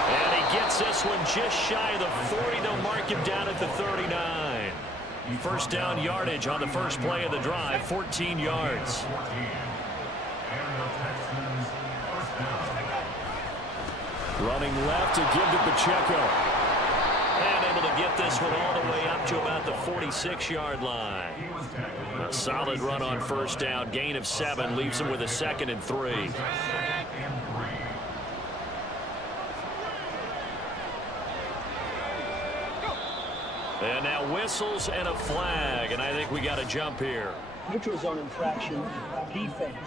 And he gets this one just shy of the 40. They'll mark him down at the 39. First down yardage on the first play of the drive, 14 yards. Running left to give to Pacheco. And able to get this one all the way up to about the 46-yard line. A solid run on first down. Gain of 7 leaves him with a 2nd and 3. And now whistles and a flag, and I think we got a jump here. Neutral zone infraction, defense.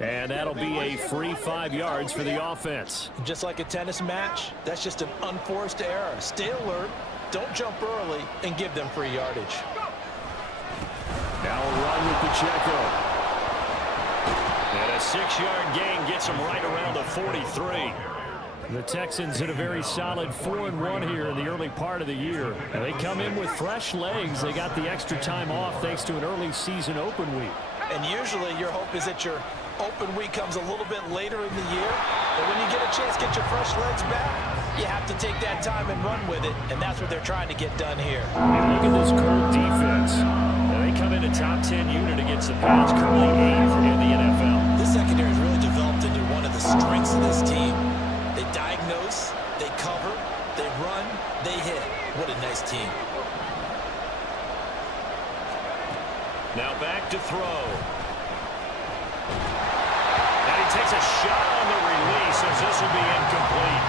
And that'll be a free 5 yards for the offense. Just like a tennis match, that's just an unforced error. Stay alert, don't jump early, and give them free yardage. Now a run with Pacheco. And a 6-yard gain gets him right around the 43. The Texans in a very solid 4-1 here in the early part of the year. And they come in with fresh legs. They got the extra time off thanks to an early season open week. And usually your hope is that your open week comes a little bit later in the year. But when you get a chance to get your fresh legs back, you have to take that time and run with it. And that's what they're trying to get done here. And look at this current defense. And they come in a top 10 unit against the pass, currently 8th in the NFL. This secondary has really developed into one of the strengths of this team. They diagnose, they cover, they run, they hit. What a nice team. Now back to throw. And he takes a shot on the release as this will be incomplete.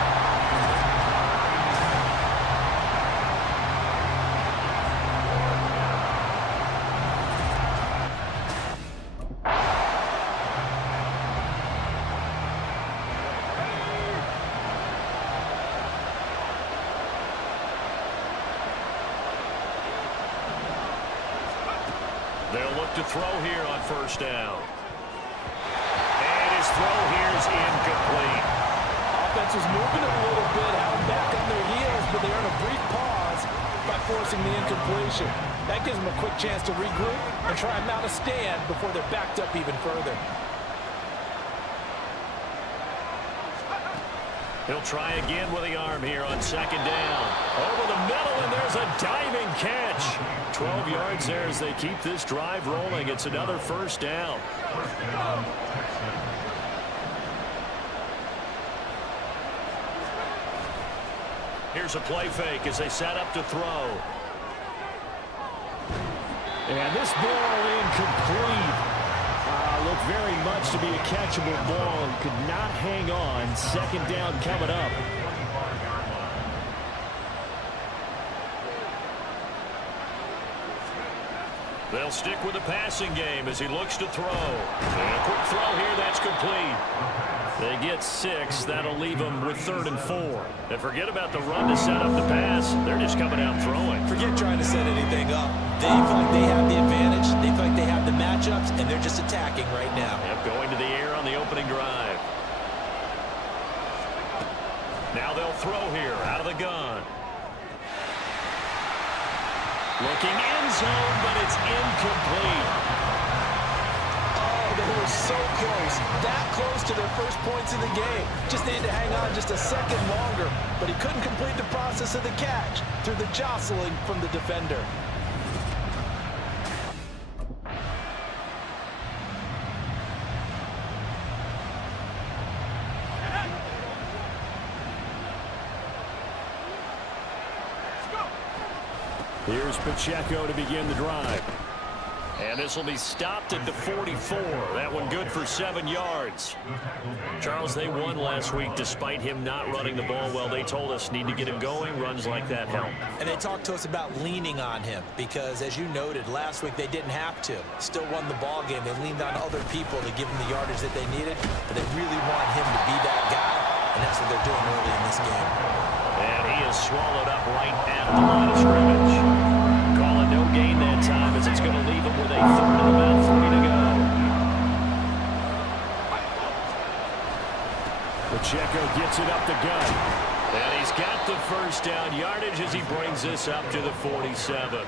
They'll look to throw here on first down. And his throw here is incomplete. Offense was moving a little bit, held back on their heels, but they earn a brief pause by forcing the incompletion. That gives them a quick chance to regroup and try and mount a stand before they're backed up even further. He'll try again with the arm here on second down. Over the middle, and there's a diving catch. 12 yards there as they keep this drive rolling. It's another first down. Here's a play fake as they set up to throw. And this ball incomplete. Looked very much to be a catchable ball and could not hang on. Second down coming up. They'll stick with the passing game as he looks to throw. And a quick throw here, that's complete. They get 6. That'll leave them with 3rd and 4. And forget about the run to set up the pass. They're just coming out throwing. Forget trying to set anything up. They feel like they have the advantage. They feel like they have the matchups, and they're just attacking right now. Yep, going to the air on the opening drive. Now they'll throw here out of the gun. Looking end zone, but it's incomplete. Oh, they were so close. That close to their first points in the game. Just needed to hang on just a second longer, but he couldn't complete the process of the catch through the jostling from the defender. Here's Pacheco to begin the drive. And this will be stopped at the 44. That one good for 7 yards. Charles, they won last week despite him not running the ball well. They told us need to get him going. Runs like that help. And they talked to us about leaning on him because, as you noted, last week they didn't have to. Still won the ball game. They leaned on other people to give them the yardage that they needed, but they really want him to be that guy, and that's what they're doing early in this game. And he is swallowed up right at the line of scrimmage. Calling no gain that time as it's going to leave him with a 3rd and about 3 to go. Pacheco gets it up the gut. And he's got the first down yardage as he brings this up to the 47.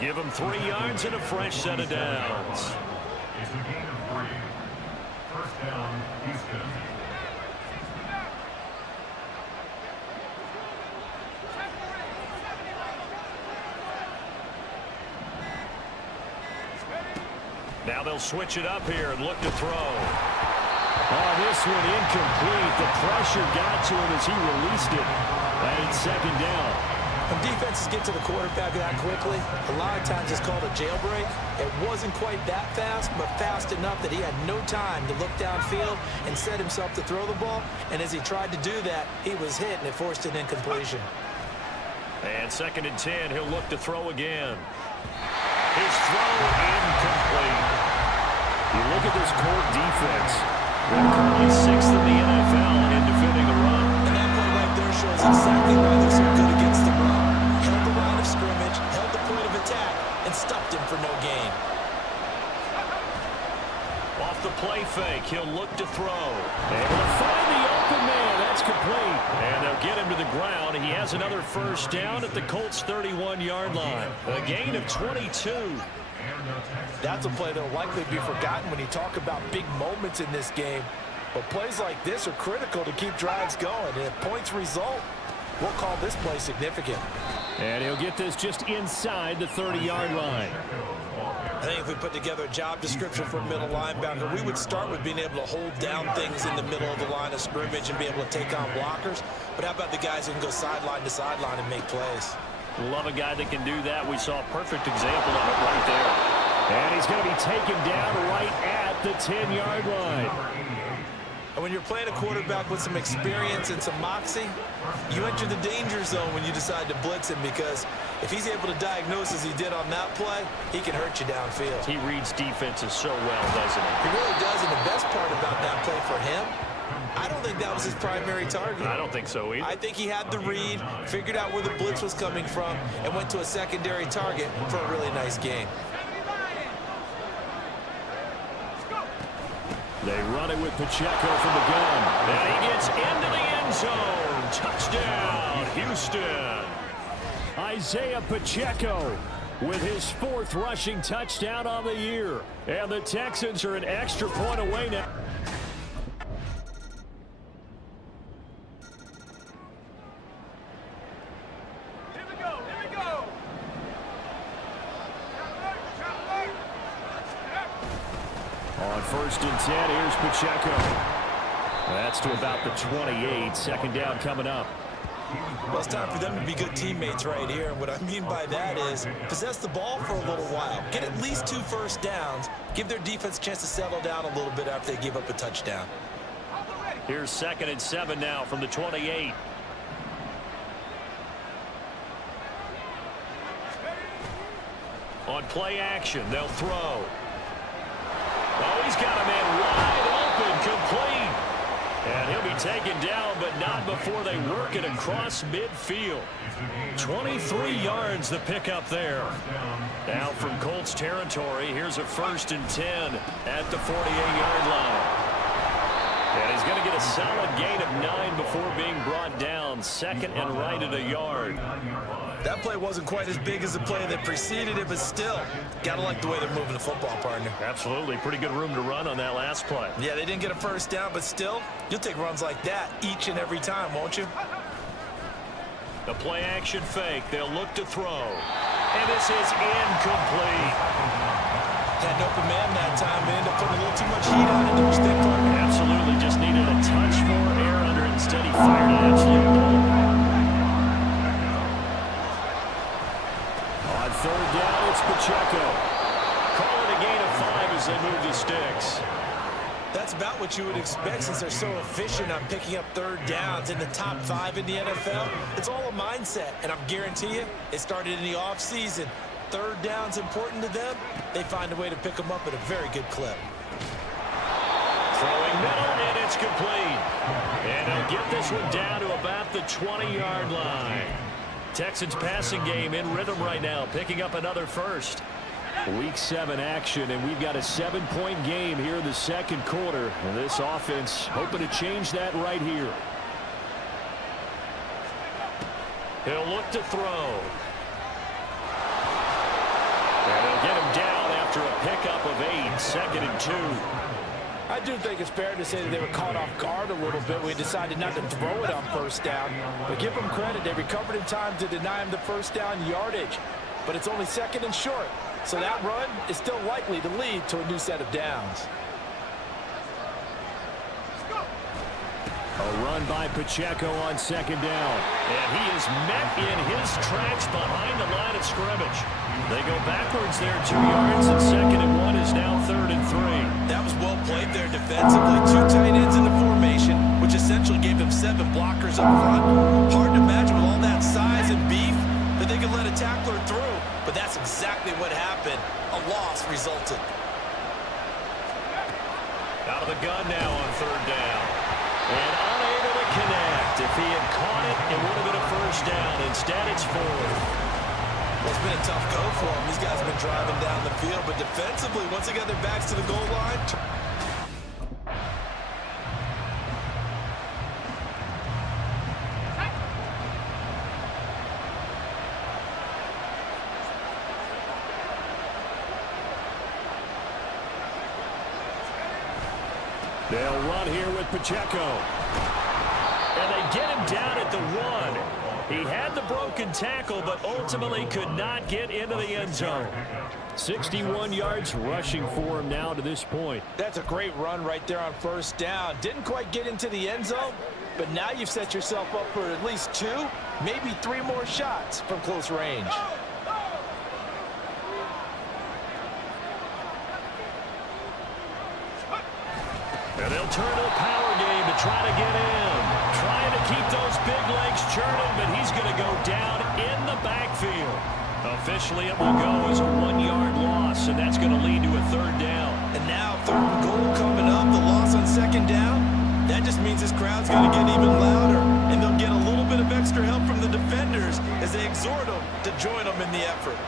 Give him 3 yards and a fresh set of downs. It's a gain of 3. Now they'll switch it up here and look to throw. Oh, this one incomplete. The pressure got to him as he released it. And it's second down. When defenses get to the quarterback that quickly, a lot of times it's called a jailbreak. It wasn't quite that fast, but fast enough that he had no time to look downfield and set himself to throw the ball. And as he tried to do that, he was hit, and it forced an incompletion. And second and 10, he'll look to throw again. His throw incomplete. You look at this Colt defense. They're currently 6th in the NFL in defending the run. And that play right there shows exactly why they're so good against the run. Held the line of scrimmage, held the point of attack, and stuffed him for no gain. Off the play fake, he'll look to throw. Able to find the open man. That's complete. And they'll get him to the ground. He has another first down at the Colts' 31-yard line. A gain of 22. That's a play that will likely be forgotten when you talk about big moments in this game. But plays like this are critical to keep drives going. And if points result, we'll call this play significant. And he'll get this just inside the 30-yard line. I think if we put together a job description for a middle linebacker, we would start with being able to hold down things in the middle of the line of scrimmage and be able to take on blockers. But how about the guys who can go sideline to sideline and make plays? Love a guy that can do that. We saw a perfect example of it right there. And he's going to be taken down right at the 10-yard line. And when you're playing a quarterback with some experience and some moxie, you enter the danger zone when you decide to blitz him, because if he's able to diagnose as he did on that play, he can hurt you downfield. He reads defenses so well, doesn't he? He really does, and the best part about that play for him, I don't think that was his primary target. I don't think so either. I think he had the read, figured out where the blitz was coming from, and went to a secondary target for a really nice game. They run it with Pacheco from the gun. And he gets into the end zone. Touchdown, Houston. Isaiah Pacheco with his 4th rushing touchdown on the year. And the Texans are an extra point away now. Here we go. Here we go. On 1st and 10, here's Pacheco. That's to about the 28. Second down coming up. Well, it's time for them to be good teammates right here. And what I mean by that is possess the ball for a little while. Get at least 2 first downs. Give their defense a chance to settle down a little bit after they give up a touchdown. Here's 2nd and 7 now from the 28. On play action, they'll throw. Oh, he's got a man wide open, complete. And he'll be taken down, but not before they work it across midfield. 23 yards the pickup there. Now from Colts territory, here's a 1st and 10 at the 48-yard line. And he's going to get a solid gain of 9 before being brought down. 2nd and right at a yard. That play wasn't quite as big as the play that preceded it, but still, got to like the way they're moving the football, partner. Absolutely. Pretty good room to run on that last play. Yeah, they didn't get a first down, but still, you'll take runs like that each and every time, won't you? The play action fake. They'll look to throw. And this is incomplete. Had an open man that time. They ended up putting a little too much heat on it, don't you think, partner? Absolutely. Just needed a touch more air under it. Instead, he fired an absolute bullet. On 3rd down, it's Pacheco. Call it a gain of 5 as they move the sticks. That's about what you would expect since they're so efficient on picking up 3rd downs in the top 5 in the NFL. It's all a mindset, and I guarantee you, it started in the offseason. 3rd down's important to them. They find a way to pick them up at a very good clip. Throwing middle, and it's complete. And they'll get this one down to about the 20-yard line. Texans passing game in rhythm right now, picking up another first. Week 7 action, and we've got a 7-point game here in the 2nd quarter. And this offense hoping to change that right here. He'll look to throw. And they'll get him down after a pickup of 8, 2nd and 2. I do think it's fair to say that they were caught off guard a little bit. We decided not to throw it on 1st down. But give them credit. They recovered in time to deny him the 1st down yardage. But it's only 2nd and short. So that run is still likely to lead to a new set of downs. A run by Pacheco on second down. And he is met in his tracks behind the line of scrimmage. They go backwards there 2 yards, and 2nd and 1 is now 3rd and 3. That was well played there defensively. 2 tight ends in the formation, which essentially gave them 7 blockers up front. Hard to imagine with all that size and beef that they could let a tackler through. But that's exactly what happened. A loss resulted. Out of the gun now on 3rd down. And unable to connect. If he had caught it, it would have been a 1st down. Instead, it's 4th. Well, it's been a tough go for them. These guys have been driving down the field. But defensively, once they got their backs to the goal line, they'll run here with Pacheco. And they get him down at the 1. He had the broken tackle, but ultimately could not get into the end zone. 61 yards rushing for him now to this point. That's a great run right there on 1st down. Didn't quite get into the end zone, but now you've set yourself up for at least 2, maybe 3 more shots from close range. And they'll turn to the power game to try to get in. Trying to keep those big legs churning, but he's going to go down in the backfield. Officially, it will go as a 1-yard loss, and that's going to lead to a 3rd down. and now 3rd and goal coming up. The loss on 2nd down. That just means this crowd's going to get even louder, and they'll get a little bit of extra help from the defenders as they exhort them to join them in the effort.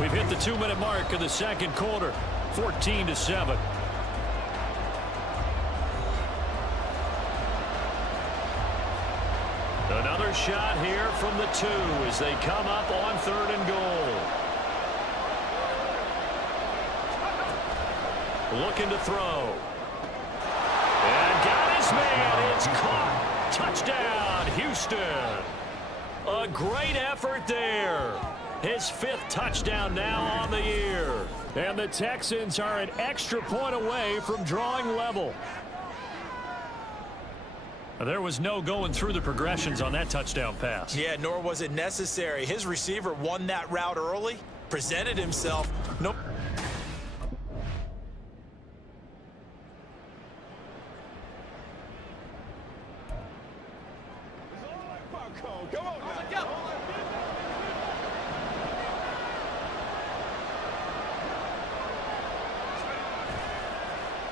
We've hit the 2-minute mark of the 2nd quarter, 14-7. Another shot here from the 2 as they come up on 3rd and goal. Looking to throw. And got his man. It's caught. Touchdown, Houston. A great effort there. His 5th touchdown now on the year. And the Texans are an extra point away from drawing level. There was no going through the progressions on that touchdown pass. Yeah, nor was it necessary. His receiver won that route early, presented himself. Nope.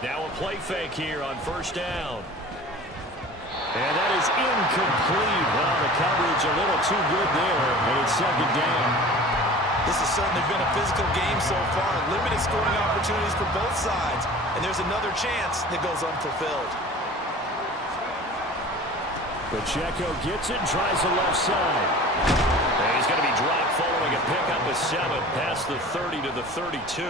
Now a play fake here on 1st down. And that is incomplete. Well, the coverage a little too good there, and it's 2nd down. This has certainly been a physical game so far. Limited scoring opportunities for both sides. And there's another chance that goes unfulfilled. Pacheco gets it and tries the left side. And he's going to be dropped following a pickup of 7 past the 30 to the 32.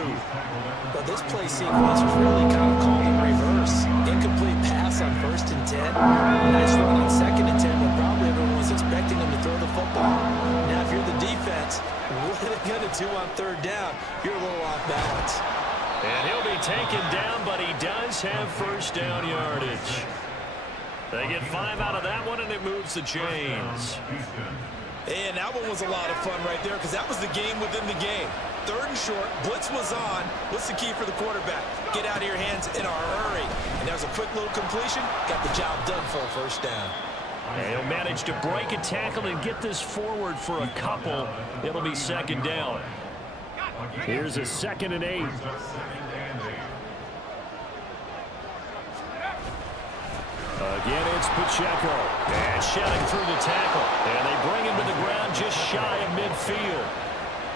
But this play sequence was really kind of called in reverse. Incomplete pass on 1st and 10. Nice run on 2nd and 10 when probably everyone was expecting him to throw the football. Now, if you're the defense, what are they going to do on 3rd down? You're a little off balance. And he'll be taken down, but he does have 1st down yardage. They get 5 out of that one, and it moves the chains. And that one was a lot of fun right there because that was the game within the game. 3rd and short, blitz was on. What's the key for the quarterback? Get out of your hands in a hurry. And there's a quick little completion. Got the job done for a 1st down. And he'll manage to break a tackle and get this forward for a couple. It'll be 2nd down. Here's a 2nd and 8. Again, it's Pacheco. And shedding through the tackle. And they bring him to the ground just shy of midfield.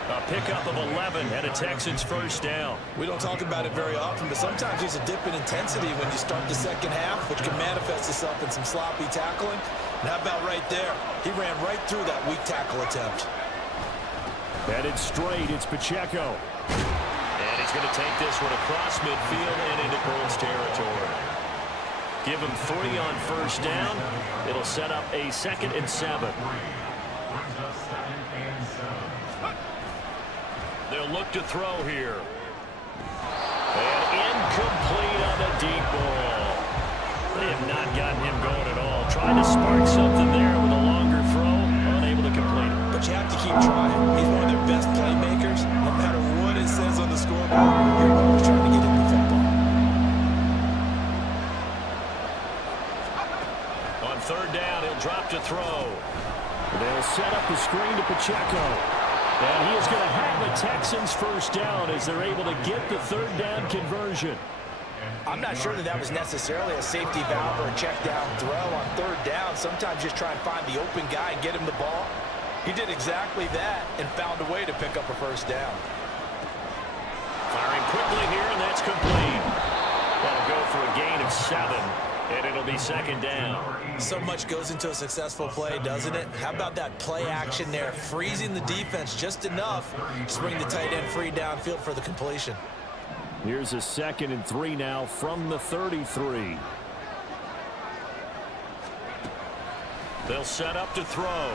A pickup of 11 and a Texans 1st down. We don't talk about it very often, but sometimes there's a dip in intensity when you start the 2nd half, which can manifest itself in some sloppy tackling. And how about right there? He ran right through that weak tackle attempt. Headed straight, it's Pacheco. And And he's going to take this one across midfield and into Colts territory. Give him 3 on first down. It'll set up a 2nd and 7. They'll look to throw here. And incomplete on the deep ball. They have not gotten him going at all. Trying to spark something there with a longer throw. Unable to complete it. But you have to keep trying. He's one of their best playmakers. No matter what it says on the scoreboard, you're always trying to get into football. On 3rd down, he'll drop to throw. They'll set up the screen to Pacheco. And he is going to have the Texans first down as they're able to get the 3rd down conversion. I'm not sure that was necessarily a safety valve or a check down throw on 3rd down. Sometimes just try and find the open guy and get him the ball. He did exactly that and found a way to pick up a first down. Firing quickly here, and that's complete. That'll go for a gain of 7, and it'll be 2nd down. So much goes into a successful play, doesn't it? How about that play action there, freezing the defense just enough to bring the tight end free downfield for the completion. Here's a 2nd and 3 now from the 33. They'll set up to throw.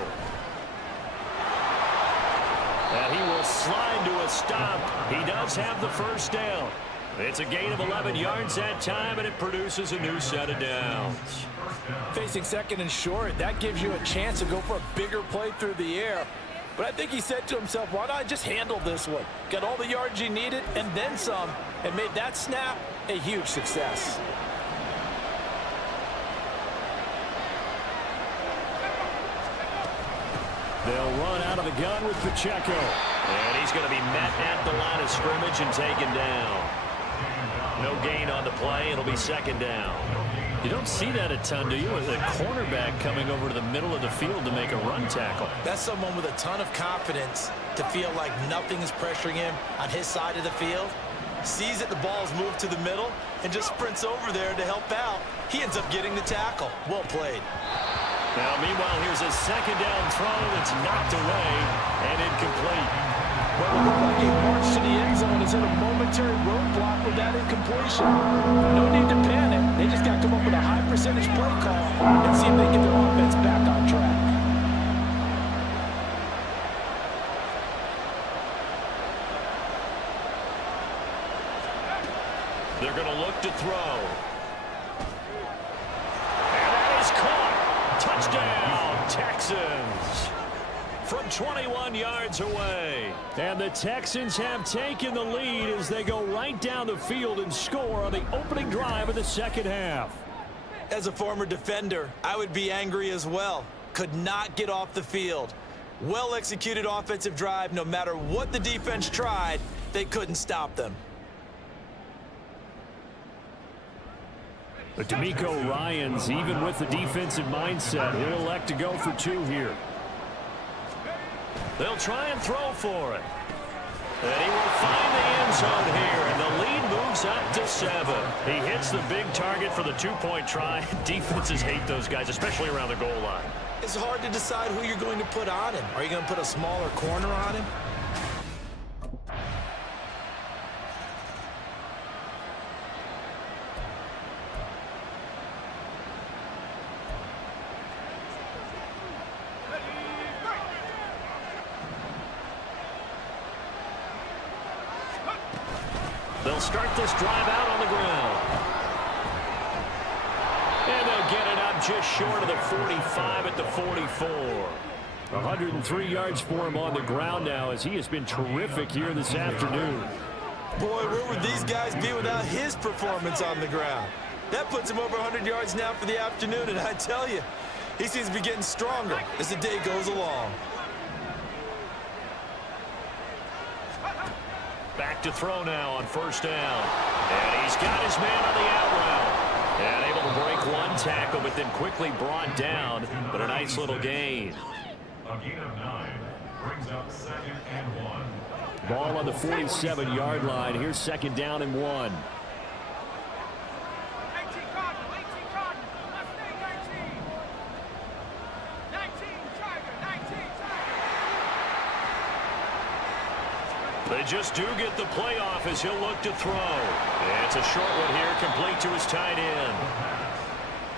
And he will slide to a stop. He does have the first down. It's a gain of 11 yards that time, and it produces a new set of downs. Facing 2nd and short, that gives you a chance to go for a bigger play through the air. But I think he said to himself, why not just handle this one? Got all the yards you needed and then some, and made that snap a huge success. They'll run out of the gun with Pacheco. And he's going to be met at the line of scrimmage and taken down. No gain on the play. It'll be 2nd down. You don't see that a ton, do you? With a cornerback coming over to the middle of the field to make a run tackle. That's someone with a ton of confidence to feel like nothing is pressuring him on his side of the field. Sees that the ball's moved to the middle and just sprints over there to help out. He ends up getting the tackle. Well played. Now, meanwhile, here's a 2nd down throw that's knocked away and incomplete. Well, it looked like a march to the end zone is in a momentary roadblock with that incompletion. No need to panic. They just got to come up with a high percentage play call and see if they get their offense back on track. They're going to look to throw. And that is caught. Touchdown, Texans. From 21 yards away. And the Texans have taken the lead as they go right down the field and score on the opening drive of the 2nd half. As a former defender, I would be angry as well. Could not get off the field. Well-executed offensive drive. No matter what the defense tried, they couldn't stop them. But D'Amico Ryans, even with the defensive mindset, he'll elect to go for 2 here. They'll try and throw for it. And he will find the end zone here, and the lead moves up to 7. He hits the big target for the 2-point try. Defenses hate those guys, especially around the goal line. It's hard to decide who you're going to put on him. Are you going to put a smaller corner on him? They'll start this drive out on the ground. And they'll get it up just short of the 45 at the 44. 103 yards for him on the ground now as he has been terrific here this afternoon. Boy, where would these guys be without his performance on the ground? That puts him over 100 yards now for the afternoon, and I tell you, he seems to be getting stronger as the day goes along. Back to throw now on first down. And he's got his man on the out route. And able to break one tackle, but then quickly brought down. But a nice little gain. A gain of 9 brings up 2nd and 1. Ball on the 47-yard line. Here's 2nd down and 1. 18 Cardinal, 18 Cardinal, left leg 19. 19 Tiger, 19 Tiger. They just do get the playoff as he'll look to throw. And it's a short one here, complete to his tight end.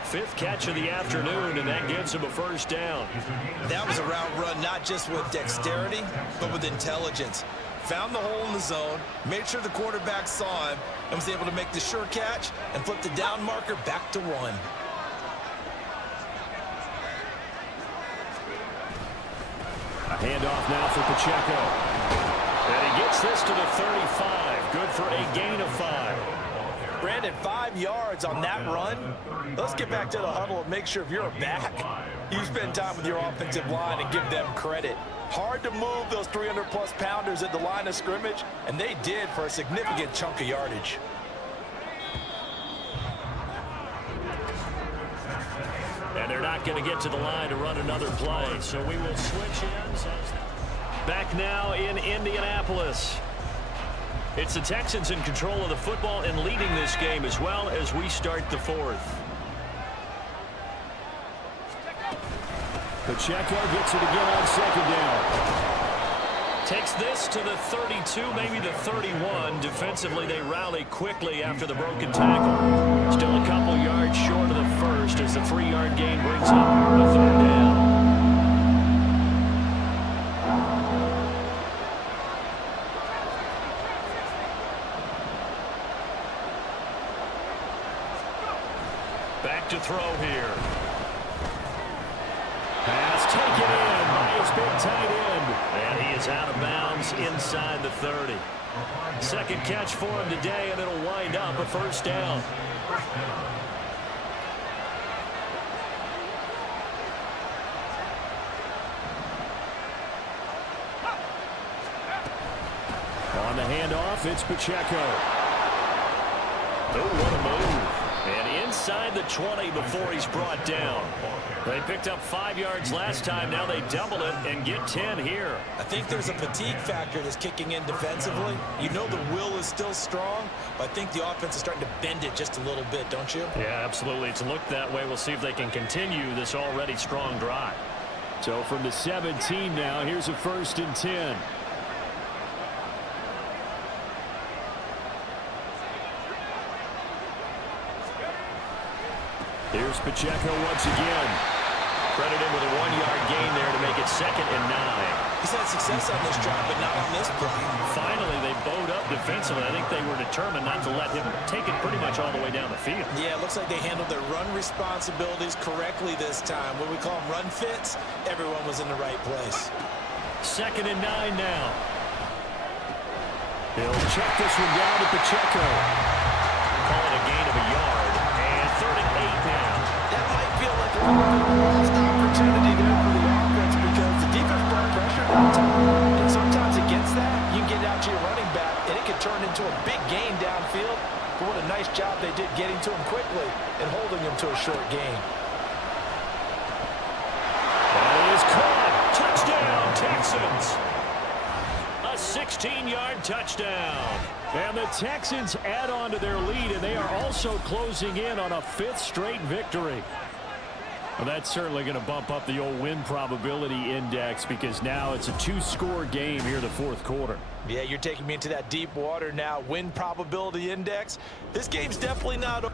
5th catch of the afternoon, and that gives him a first down. That was a route run not just with dexterity, but with intelligence. Found the hole in the zone, made sure the quarterback saw him, and was able to make the sure catch and flip the down marker back to 1. A handoff now for Pacheco. And he gets this to the 35. Good for a gain of 5. Brandon, 5 yards on that run. Let's get back to the huddle and make sure if you're a back, you spend time with your offensive line and give them credit. Hard to move those 300-plus pounders at the line of scrimmage, and they did for a significant chunk of yardage. And they're not going to get to the line to run another play, so we will switch ends. Back now in Indianapolis. It's the Texans in control of the football and leading this game as well as we start the 4th. Pacheco gets it again on 2nd down. Takes this to the 32, maybe the 31. Defensively, they rally quickly after the broken tackle. Still a couple yards short of the first as the 3-yard gain brings up the 3rd down. Back to throw here. Pass taken in by his big tight end. And he is out of bounds inside the 30. 2nd catch for him today, and it'll wind up a first down. On the handoff, it's Pacheco. Oh, what a move. And inside the 20 before he's brought down. They picked up 5 yards last time. Now they double it and get 10 here. I think there's a fatigue factor that's kicking in defensively. You know the will is still strong, but I think the offense is starting to bend it just a little bit, don't you? Yeah, absolutely. It's looked that way. We'll see if they can continue this already strong drive. So from the 17 now, here's a 1st and 10. Here's Pacheco once again. Credited with a 1-yard gain there to make it 2nd and 9. He's had success on this drive, but not on this play. Finally, they bowed up defensively. I think they were determined not to let him take it pretty much all the way down the field. Yeah, it looks like they handled their run responsibilities correctly this time. What we call them run fits, everyone was in the right place. 2nd and 9 now. He'll check this one down to Pacheco. Call it a gain of a yard. And 3rd and 8 now. That might feel like a lost opportunity there for the offense because the defense brought pressure at the time. And sometimes against that, you can get out to your running back, and it can turn into a big gain downfield. But what a nice job they did getting to him quickly and holding him to a short gain. That is caught. Touchdown, Texans. A 16-yard touchdown. And the Texans add on to their lead, and they are also closing in on a 5th straight victory. Well, that's certainly going to bump up the old win probability index because now it's a 2-score game here in the 4th quarter. Yeah, you're taking me into that deep water now. Win probability index. This game's definitely not...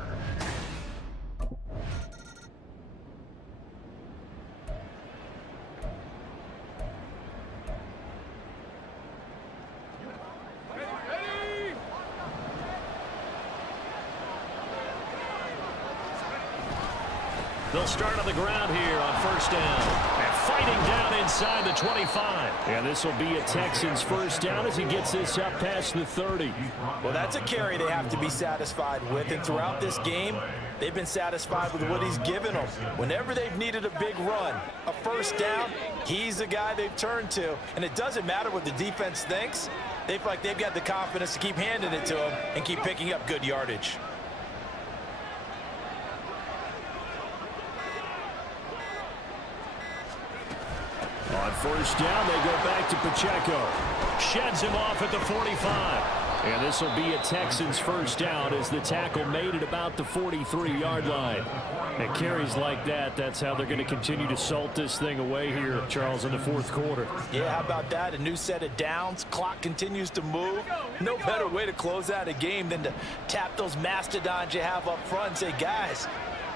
They'll start on the ground here on 1st down. And fighting down inside the 25. And this will be a Texans 1st down as he gets this up past the 30. Well, that's a carry they have to be satisfied with. And throughout this game, they've been satisfied with what he's given them. Whenever they've needed a big run, a 1st down, he's the guy they've turned to. And it doesn't matter what the defense thinks. They feel like they've got the confidence to keep handing it to him and keep picking up good yardage. On 1st down, they go back to Pacheco. Sheds him off at the 45. And this will be a Texans first down as the tackle made it about the 43-yard line. And carries like that, that's how they're going to continue to salt this thing away here, Charles, in the fourth quarter. Yeah, how about that? A new set of downs. Clock continues to move. No better way to close out a game than to tap those mastodons you have up front and say, guys,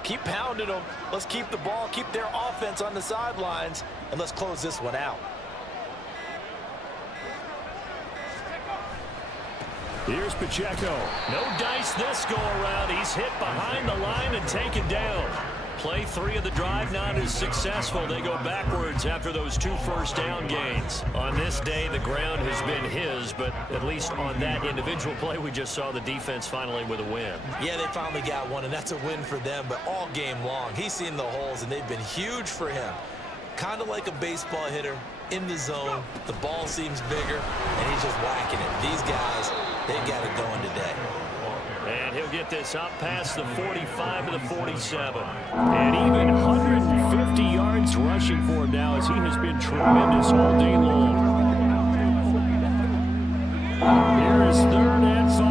keep pounding them. Let's keep the ball, keep their offense on the sidelines, and let's close this one out. Here's Pacheco. No dice this go around. He's hit behind the line and taken down. Play 3 of the drive not as successful. They go backwards after those 2 first down gains. On this day, the ground has been his, but at least on that individual play, we just saw the defense finally with a win. Yeah, they finally got one, and that's a win for them, but all game long, he's seen the holes, and they've been huge for him. Kind of like a baseball hitter in the zone. The ball seems bigger, and he's just whacking it. These guys, they've got it going today. And he'll get this up past the 45 to the 47. And even 150 yards rushing for him now as he has been tremendous all day long. Here is 3rd and 5.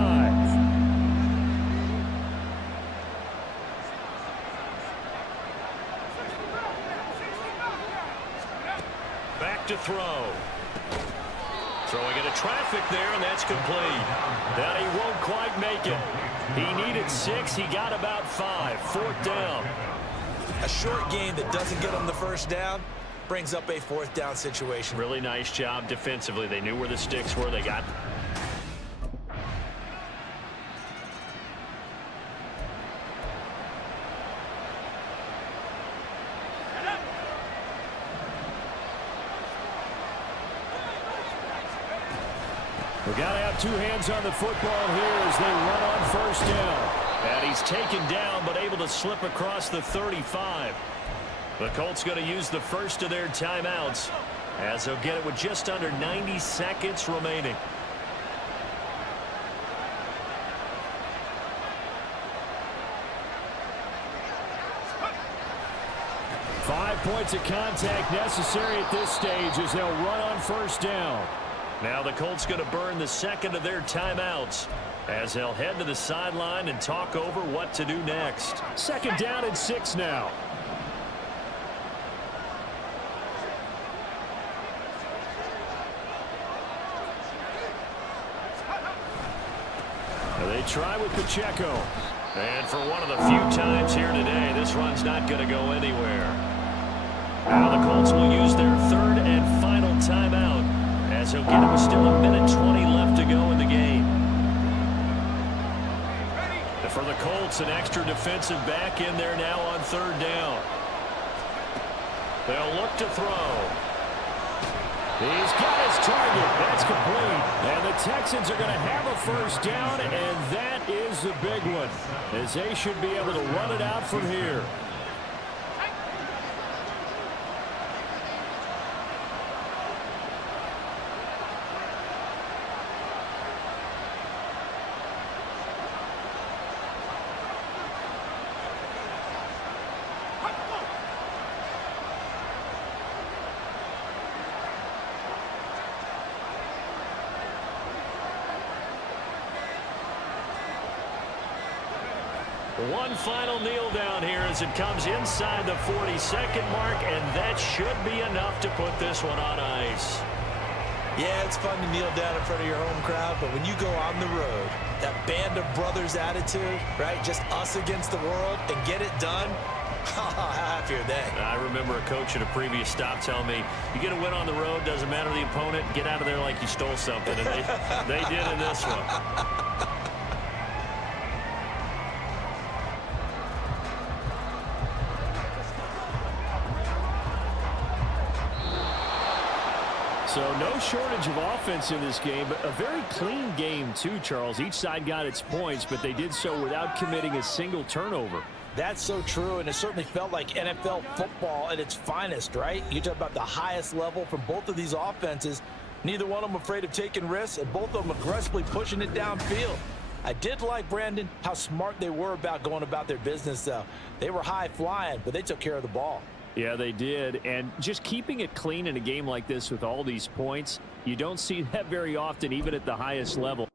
Back to throw. Throwing into traffic there, and that's complete. That he won't quite make it. He needed 6. He got about 5. 4th down. A short gain that doesn't get him the first down brings up a 4th down situation. Really nice job defensively. They knew where the sticks were. They got We've got to have 2 hands on the football here as they run on 1st down. And he's taken down but able to slip across the 35. The Colts going to use the first of their timeouts as they'll get it with just under 90 seconds remaining. Five points of contact necessary at this stage as they'll run on 1st down. Now the Colts going to burn the second of their timeouts as they'll head to the sideline and talk over what to do next. 2nd down and 6 now. They try with Pacheco. And for one of the few times here today, this run's not going to go anywhere. Now the Colts will use their 3rd and final timeout as he'll get it with still 1:20 left to go in the game. And for the Colts, an extra defensive back in there now on 3rd down. They'll look to throw. He's got his target. That's complete. And the Texans are going to have a 1st down, and that is the big one, as they should be able to run it out from here. One final kneel down here as it comes inside the 42nd mark, and that should be enough to put this one on ice. Yeah, it's fun to kneel down in front of your home crowd, but when you go on the road, that band of brothers attitude, right? Just us against the world and get it done. How happy are they? I remember a coach at a previous stop telling me, you get a win on the road, doesn't matter the opponent, get out of there like you stole something. And they did in this one. So no shortage of offense in this game, but a very clean game too, Charles. Each side got its points, but they did so without committing a single turnover. That's so true, and it certainly felt like NFL football at its finest, right? You talk about the highest level from both of these offenses. Neither one of them afraid of taking risks, and both of them aggressively pushing it downfield. I did like, Brandon, how smart they were about going about their business, though. They were high flying, but they took care of the ball. Yeah, they did. And just keeping it clean in a game like this with all these points, you don't see that very often, even at the highest level.